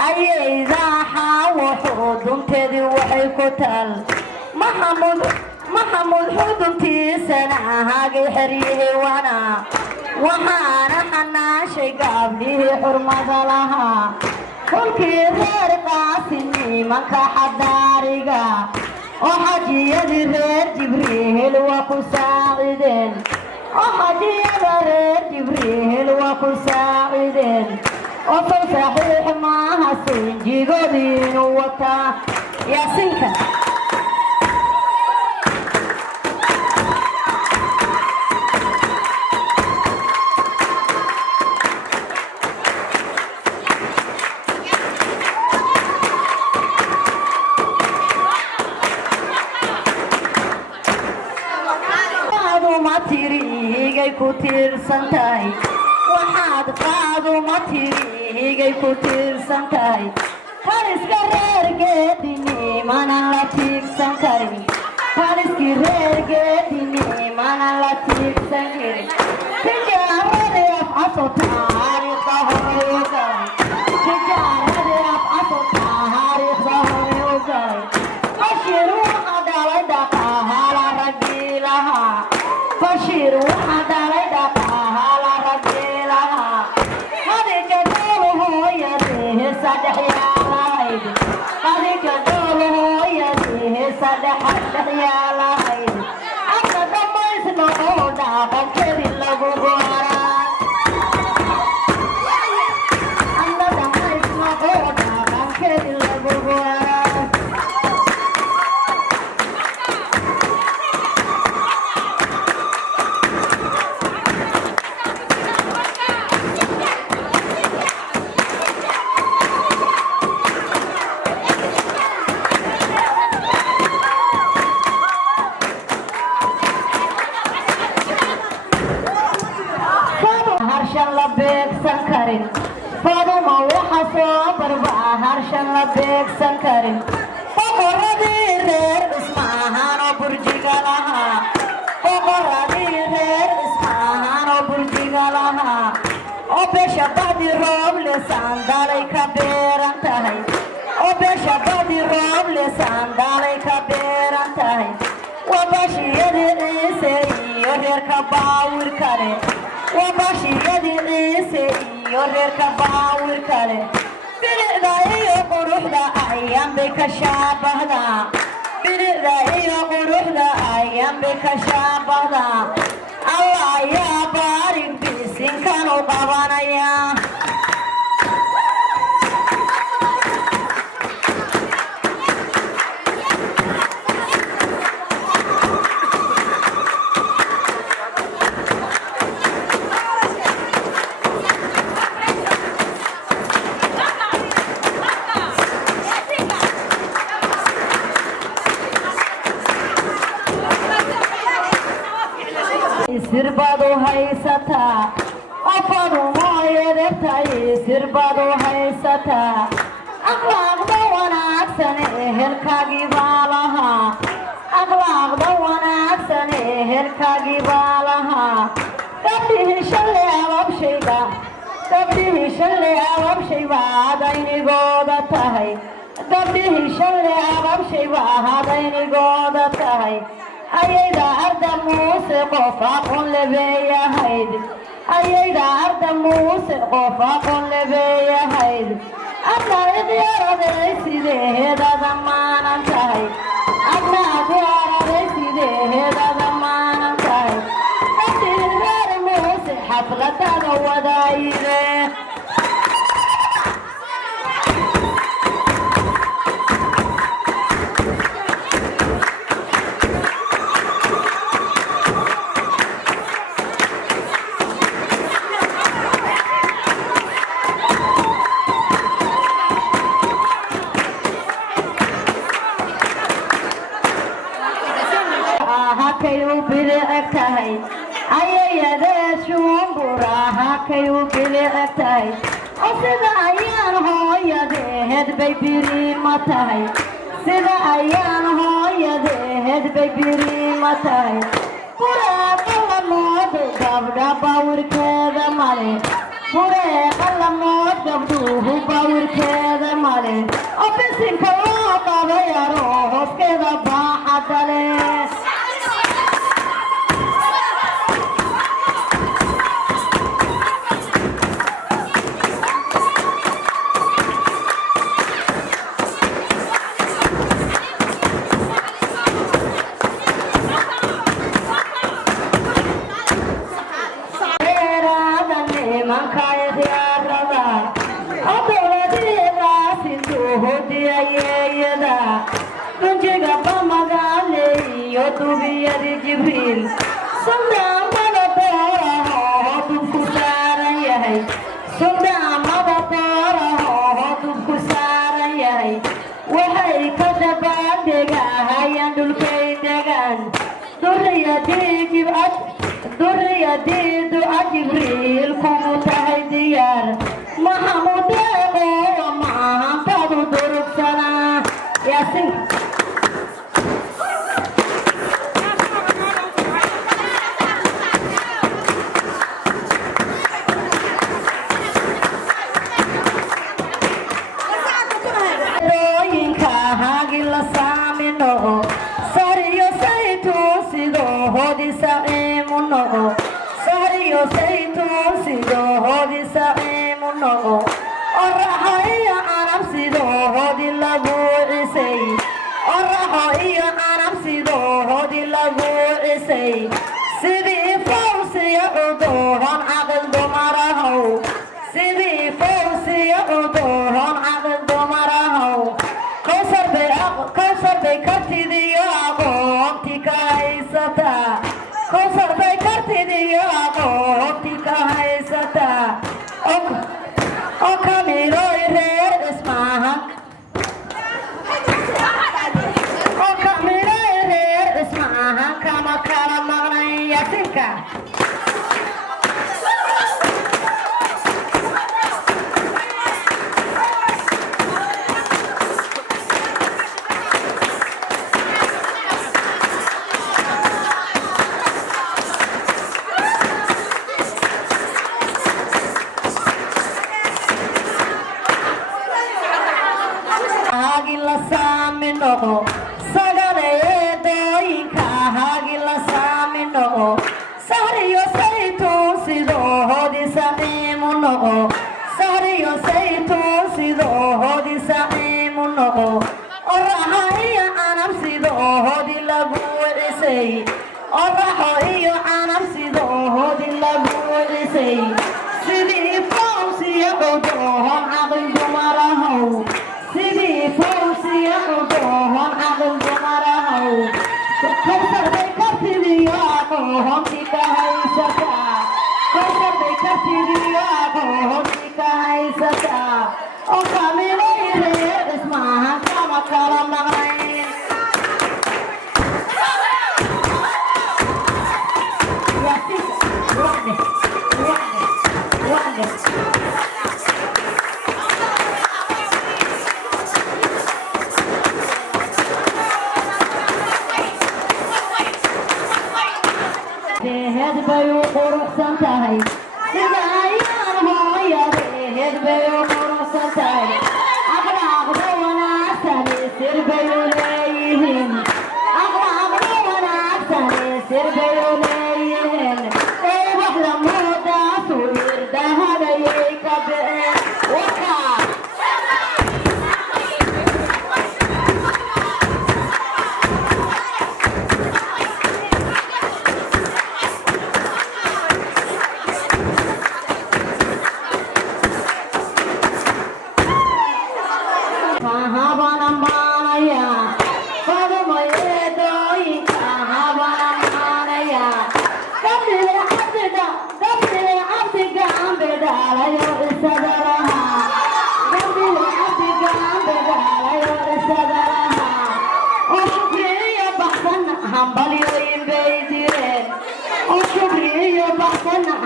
ayaydaha dunteedii waxay ku taal maxamud xuduntiisana ahaagay xeryihii wana waxaana xanaashay gabdhihii xurmada lahaa kolkii reer qaasin nimanka xadaariga oo xajiyadii reer jibriil waa ku saacideen وحدينا رير جبريل وكساعدين وصل صحيح معها سنجي قدين وطا يا سنكا ku tiirsan tahay waxaad qaadu ma tirihigay ku tiirsan tahay haliska reergeedinimana la tiigsan karin haliskii reergeedinimana la tiigsan karin tijaaradii afcaso taariikhda hore u galay tijaaradii afcaso taariikhda hore u galay bashir waxa dhalay dhaqahala raggii lahaa bashir waxa dhalay dhaqahala raggii lahaa khadiija doolu hooyadii saddex yaalahayd khadiija doolu hooyadii saddex yaalahayd adna dhammaysna oo dhaqankeedii lagu goraa adna dhammaysna oo dhaqankeedii lagu goraa harshan la beegsan karin faduma waxa صبر بحر شن لبيك سنكرين فقردي غير اسمها برجي لها فقردي غير اسمها برجي لها وبشبادي روب لسان دالي كبير انتهي وبشبادي روب لسان دالي كبير انتهي وباشي يدي عيسي يركب باور كالي وباشي يدي عيسي يركب باور كالي بلغدا إيو قروحدا أيام بكشابهدا بلغدا إيو قروحدا أيام بكشابهدا الله يا بارك بيسين كانوا قوانيا sirbadu haysataa qofadu mooyadetay sirbadu haysataa akhlaaqda wanaagsan ehelkaagii baa lahaa akhlaaqda wanaagsan ehelkaagii baa lahaa gabdhihii shalay ababshayga gabdhihii shalay ababshay baad aynigooda tahay gabdhihii shalay ababshay baad aynigooda tahay ayayda arda muuse qof aqoon lebeeyahayd ayayda arda muuse qof aqoon lebeeyahayd adna idyaraday sideedada maanan tahay adna idyaraday sideedada maanan tahay adireer muuse xafladada wadaayide kayu bilic tahay ayayadee shumburaha kayu bilic tahay oo sida ayaan hooyadeed bay biriima tahay sida ayaan hooyadeed bay biriima tahay bureeqa lamood gabdha bawirkeeda male bureeqa lamood gabdhuhu bawirkeeda male oo bisinka loo qabayaro hooskeeda baaxadale jibriil sundamada dooraho dubku saaran yahay sundamada dooraho dubku saaran yahay waxay ka dabaaldegahayaan dhulkay degaan duriyadii duca jibriil kugu tahay diyaar maxamudeeqo maahantadu durugsanaa yaasin sariyo saytuun sidoohoodi saciimu noqo sariyo saytuun sidoohoodi saciimu noqo oraxo iyo canab sidoohoodi lagu cisay oraxo iyo canab sidoohoodi lagu cisay sidii fawsiya cudoohon caqil dumarahow sidii fawsiya cudoohon caqil dumarahow kawsar bay kartidiyo aqoonti ka haysataa kawsar bay kartidiyo aqoonti ka haysataa oo kamiloy reer ismaahan oo kamiloy reer ismaahan kama kala maqnan yasinka dhigay oo raxo iyo canab sidoodii lagu dhisay sidii fawsiya cudoohon caqil dumarahow sidii fawsiya cudoohon caqil dumarahow kawsarday kartidiyo aqoohontii ka haysataa kawsarday kartidiyo aqoohontii ka haysataa oo kamilay reer dhismahan kama kala maqnayn heed bay u quruxsan tahay sida ayaan hooyadeed bay u quruxsan tahay akhlaaqda wanaagsan sir bay u leeyihiin akhlaaqda wanaagsan sir bay u leeyihiin ee wax la moodaasu irdahadayay ka bixeen wakaa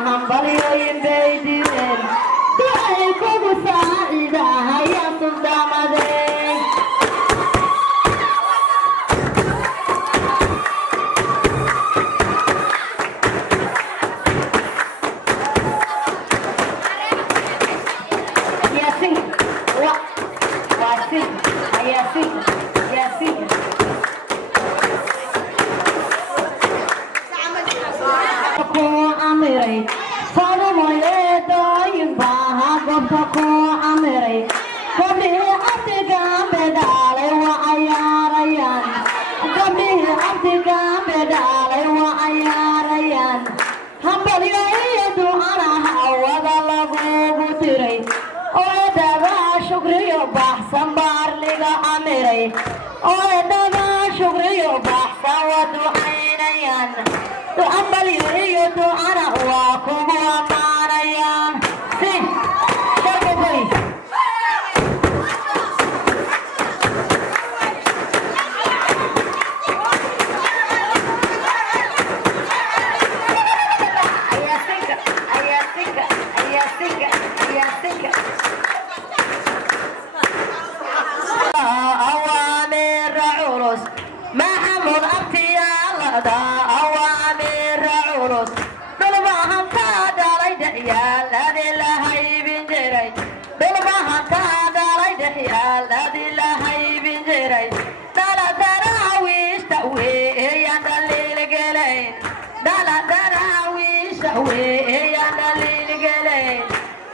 hambalyoyin bay direen ducay kugu saacida hayaa suldamadeen yasin wasin yasin yasin ku amiray fadmoyeedooyin baaha gobta ku amiray gabdhihii abdigaanbe dhaalay waa cayaarayaan gabdhihii abdigaanbe dhaalay waa cayaarayaan hambalyo iyo ducana hawada lagugu tiray oodagaa shukriyo baxsan baarliga amiray oodagaa shukriyo baxsan waa ducaynayaan hambalyo iyo ducana waa kugu ammaanayaan si shababay أوامر عروس محمود أبتيالدا أوامر عروس دلبهم تادالي دحيال هذه لهي بنجري دلبهم تادالي دحيال هذه لهي بنجري دالا دراويش تأوي هي دليل قلين دالا دراويش تأوي هي دليل قلين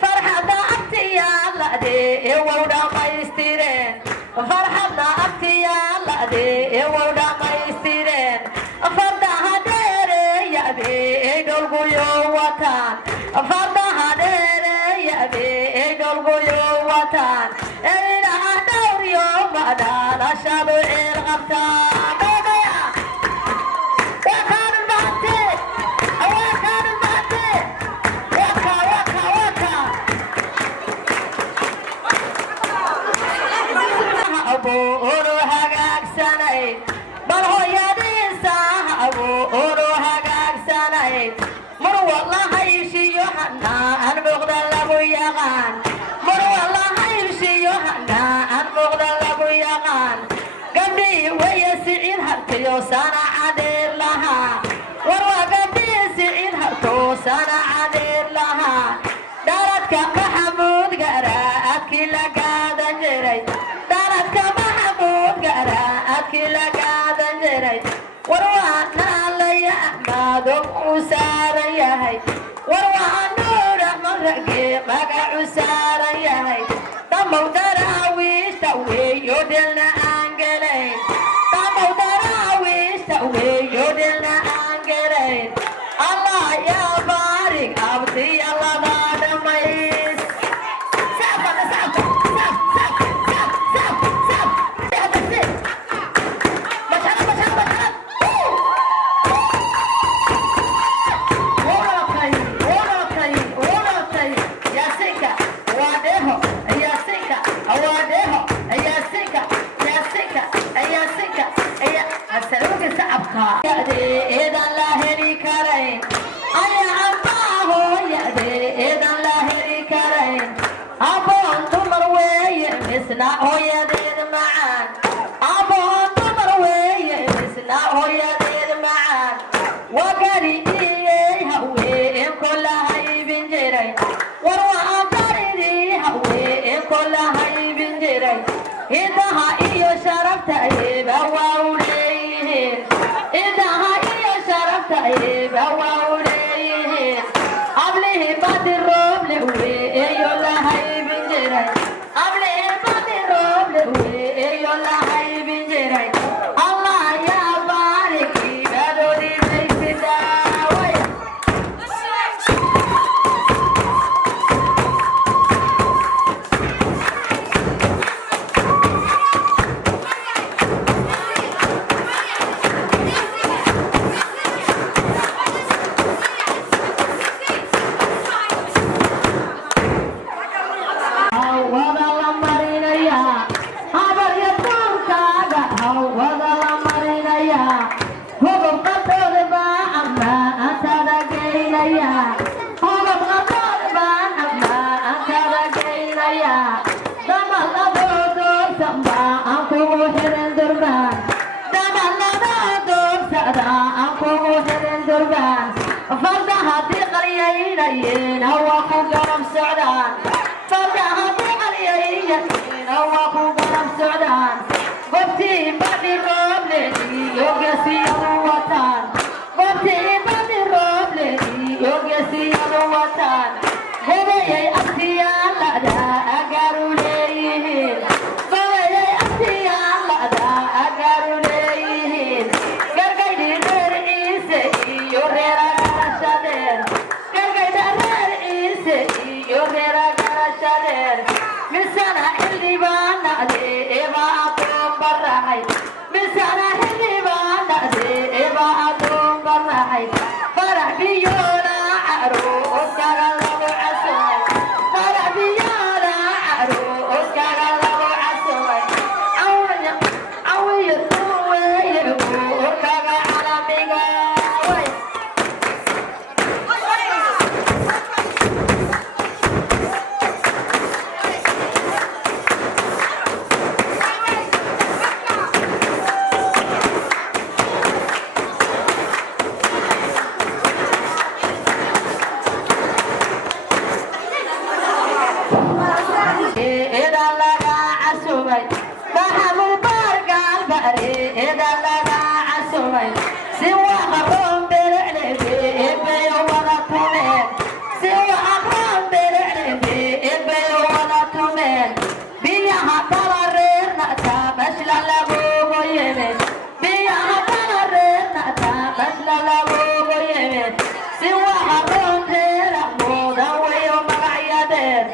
فرحة أبتيالدا دي وودا ما يستيرين فرحتنا أبتيالدا دي وودا ما يستيرين فردها ديري يا بي دول وطن فردها ديري يا بي دول وطن إلى دور يوم بدل شادو الغبطان وكان الباتي وكان الباتي وكا وكا وكا أبو هاجاك سنة بل هو يديسا أبو هاجاك سنة مر والله يمشي يوحنا أن بغداد أبو يغان مر والله يمشي يوحنا أن بغداد أبو يغان قبلي ويسعين هرتيو سنة عدير لها وروا قبلي سعين هرتو سنة عدير لها دارتك محمود قرأت كل قادة جري دارتك محمود قرأت كل قادة جري وروانا لي أحمد وسار يهي وروانا رحمة رقيقك عسار يهي طمو دراويش توي يودلنا أنجلين طمو دراويش توي يودلنا وقالي هوي كلها يبين جري وروى قالي هوي كلها يبين جري إذا إيو شرفت إيبا ووليه إذا إيو شرفت إيبا ووليه قبله بعد الروب لوي إيو لها يبين جري قبله بعد الروب لوي إيو لها يبين جري الله يا بارك بدوري بيت داوي فردها في قريين هو قرم سعدان فردها في قريين هو قرم سعدان قبتي بعد الروب لدي يوقسي الوطن قبتي بعد الروب لدي يوقسي الوطن قبي أبتيان لدى أقاروا ليهين قبي أبتيان لدى أقاروا ليهين قرقيدي دير إيسي يوريرا قرشادين قرقيدي دير إيسي يوريرا قرشادين من سنة اللي بانا دي إبا أطوم براحي من سنة اللي بانا دي إبا أطوم براحي فرح بيونا عروس كغلب عسوي فرح بيونا عروس كغلب عسوي عوي الطوي يبور كغا على ميقاوي إذا لقى عسوي فهم البرق البري إذا لقى عسوي سوى أقرام بالعلبي إبي ولا تمين سوى أقرام بالعلبي إبي ولا تمين بيها ترى نأتا مشلا لبوغ يمين بيها ترى نأتا مشلا لبوغ يمين سوى أقرام بالعلبي ويوم رعيادين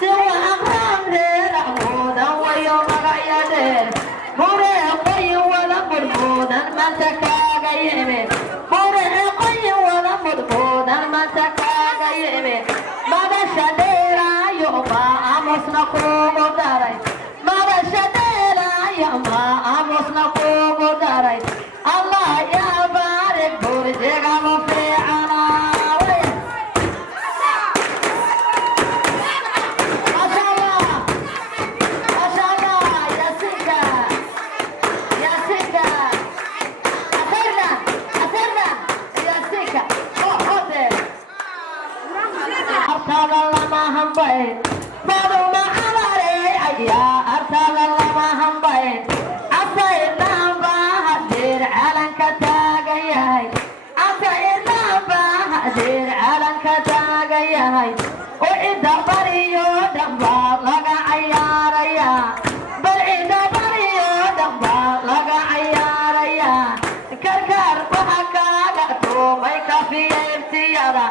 سوى أقرام بالعلبي ويوم رعيادين مريقي ولا مرمودا ما تكاغ يمين مريقي ولا مرمودا ما تكاغ يمين ماذا شديرا يوم أمس نقوم داري ماذا شديرا يوم أمس نقوم داري الله يا بارك برجك مفرعنا ما شاء الله ما شاء الله يا سكة يا سكة أثرنا يا سكة أوتي أرسل الله ما هم بين فضوا ما على يا أرسل الله ما هم بين أصيرنا بهدير على كتاقياي أصيرنا بهدير على كتاقياي وإذا بريو دمبا لقى عياريا بل إذا بريو دمبا لقى عياريا كركر وحكا تو ما يكفي امتيادا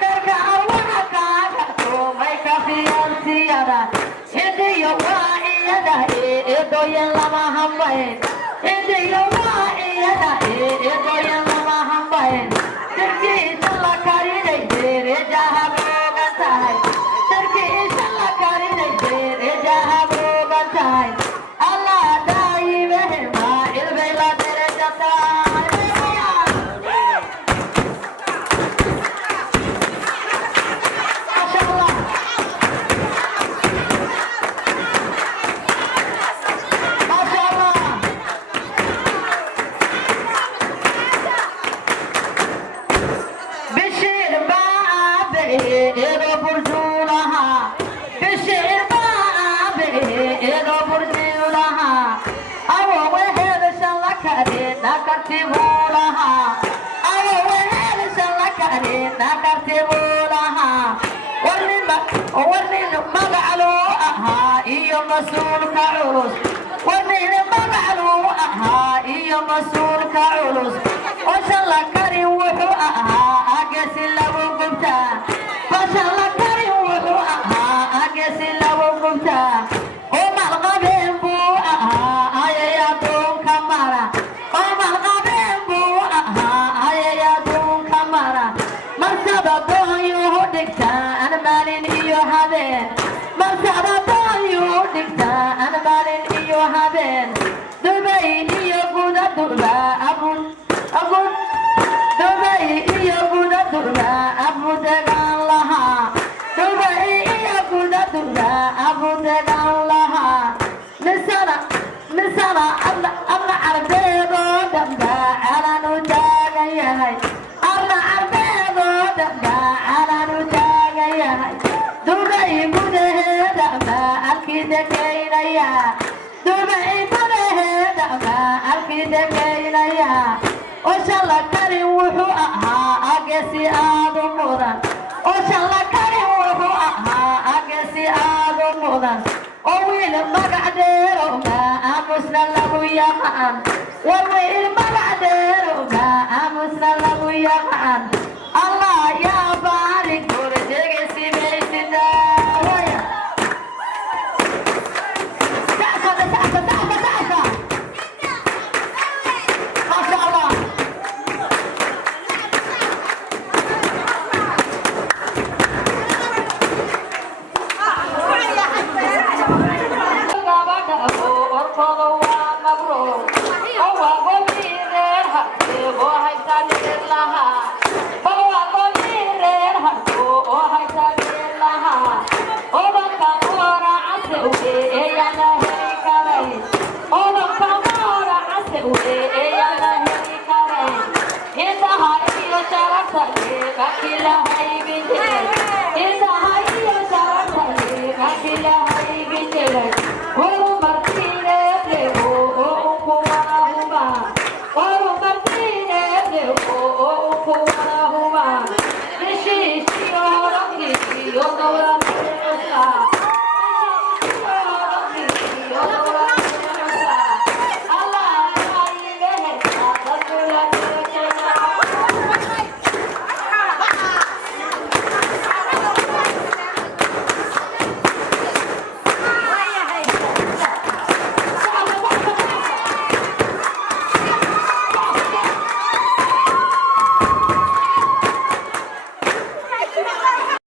كركر وحكا تو ما يكفي امتيادا إدي يوائي إدو يلما همبين إدي يوائي إدو يلما همبين تركي سلا كاري دير جاها بوغتاي تركي سلا كاري دير جاها بوغتاي الله داي بهما البيلا درجتاي ما شاء الله ما شاء الله نكرتبوا لها ورنين مقعلو أها إيو مسؤول كعروس ورنين مقعلو أها إيو مسؤول كعروس وشاء الله كريم وحو أها أقس اللو قمتا وشاء الله كريم وحو أها أقس اللو قمتا وما الغبين بو أها يا دون كمارا وما الغبين بو أها يا دون كمارا مرتبة دون يهودكتا أنا مالين إيو هابين مرتبة دون يهودكتا أنا مالين إيو هابين دبي إيو قودة دبا أبو دبي إيو قودة دبا أبو دقان لها دبي إيو قودة دبا أبو دقان لها مثلا أبنى عربيضو دبا على نتاقا يهي أبنى عربيضو دبا على نتاقا يهي دبي بده دبا الكيد كينيا دبي بده دبا الكيد كينيا وشاء الله كريم وحو أها أقسي آدم مدن وشاء الله كريم وحو أها أقسي آدم مدن وويل مقعدير ما أمسنا له يقعن وويل مقعدير ما أمسنا له يقعن الله يا بارك ورزق سبيتنا ويا تعال ما شاء الله Kila hai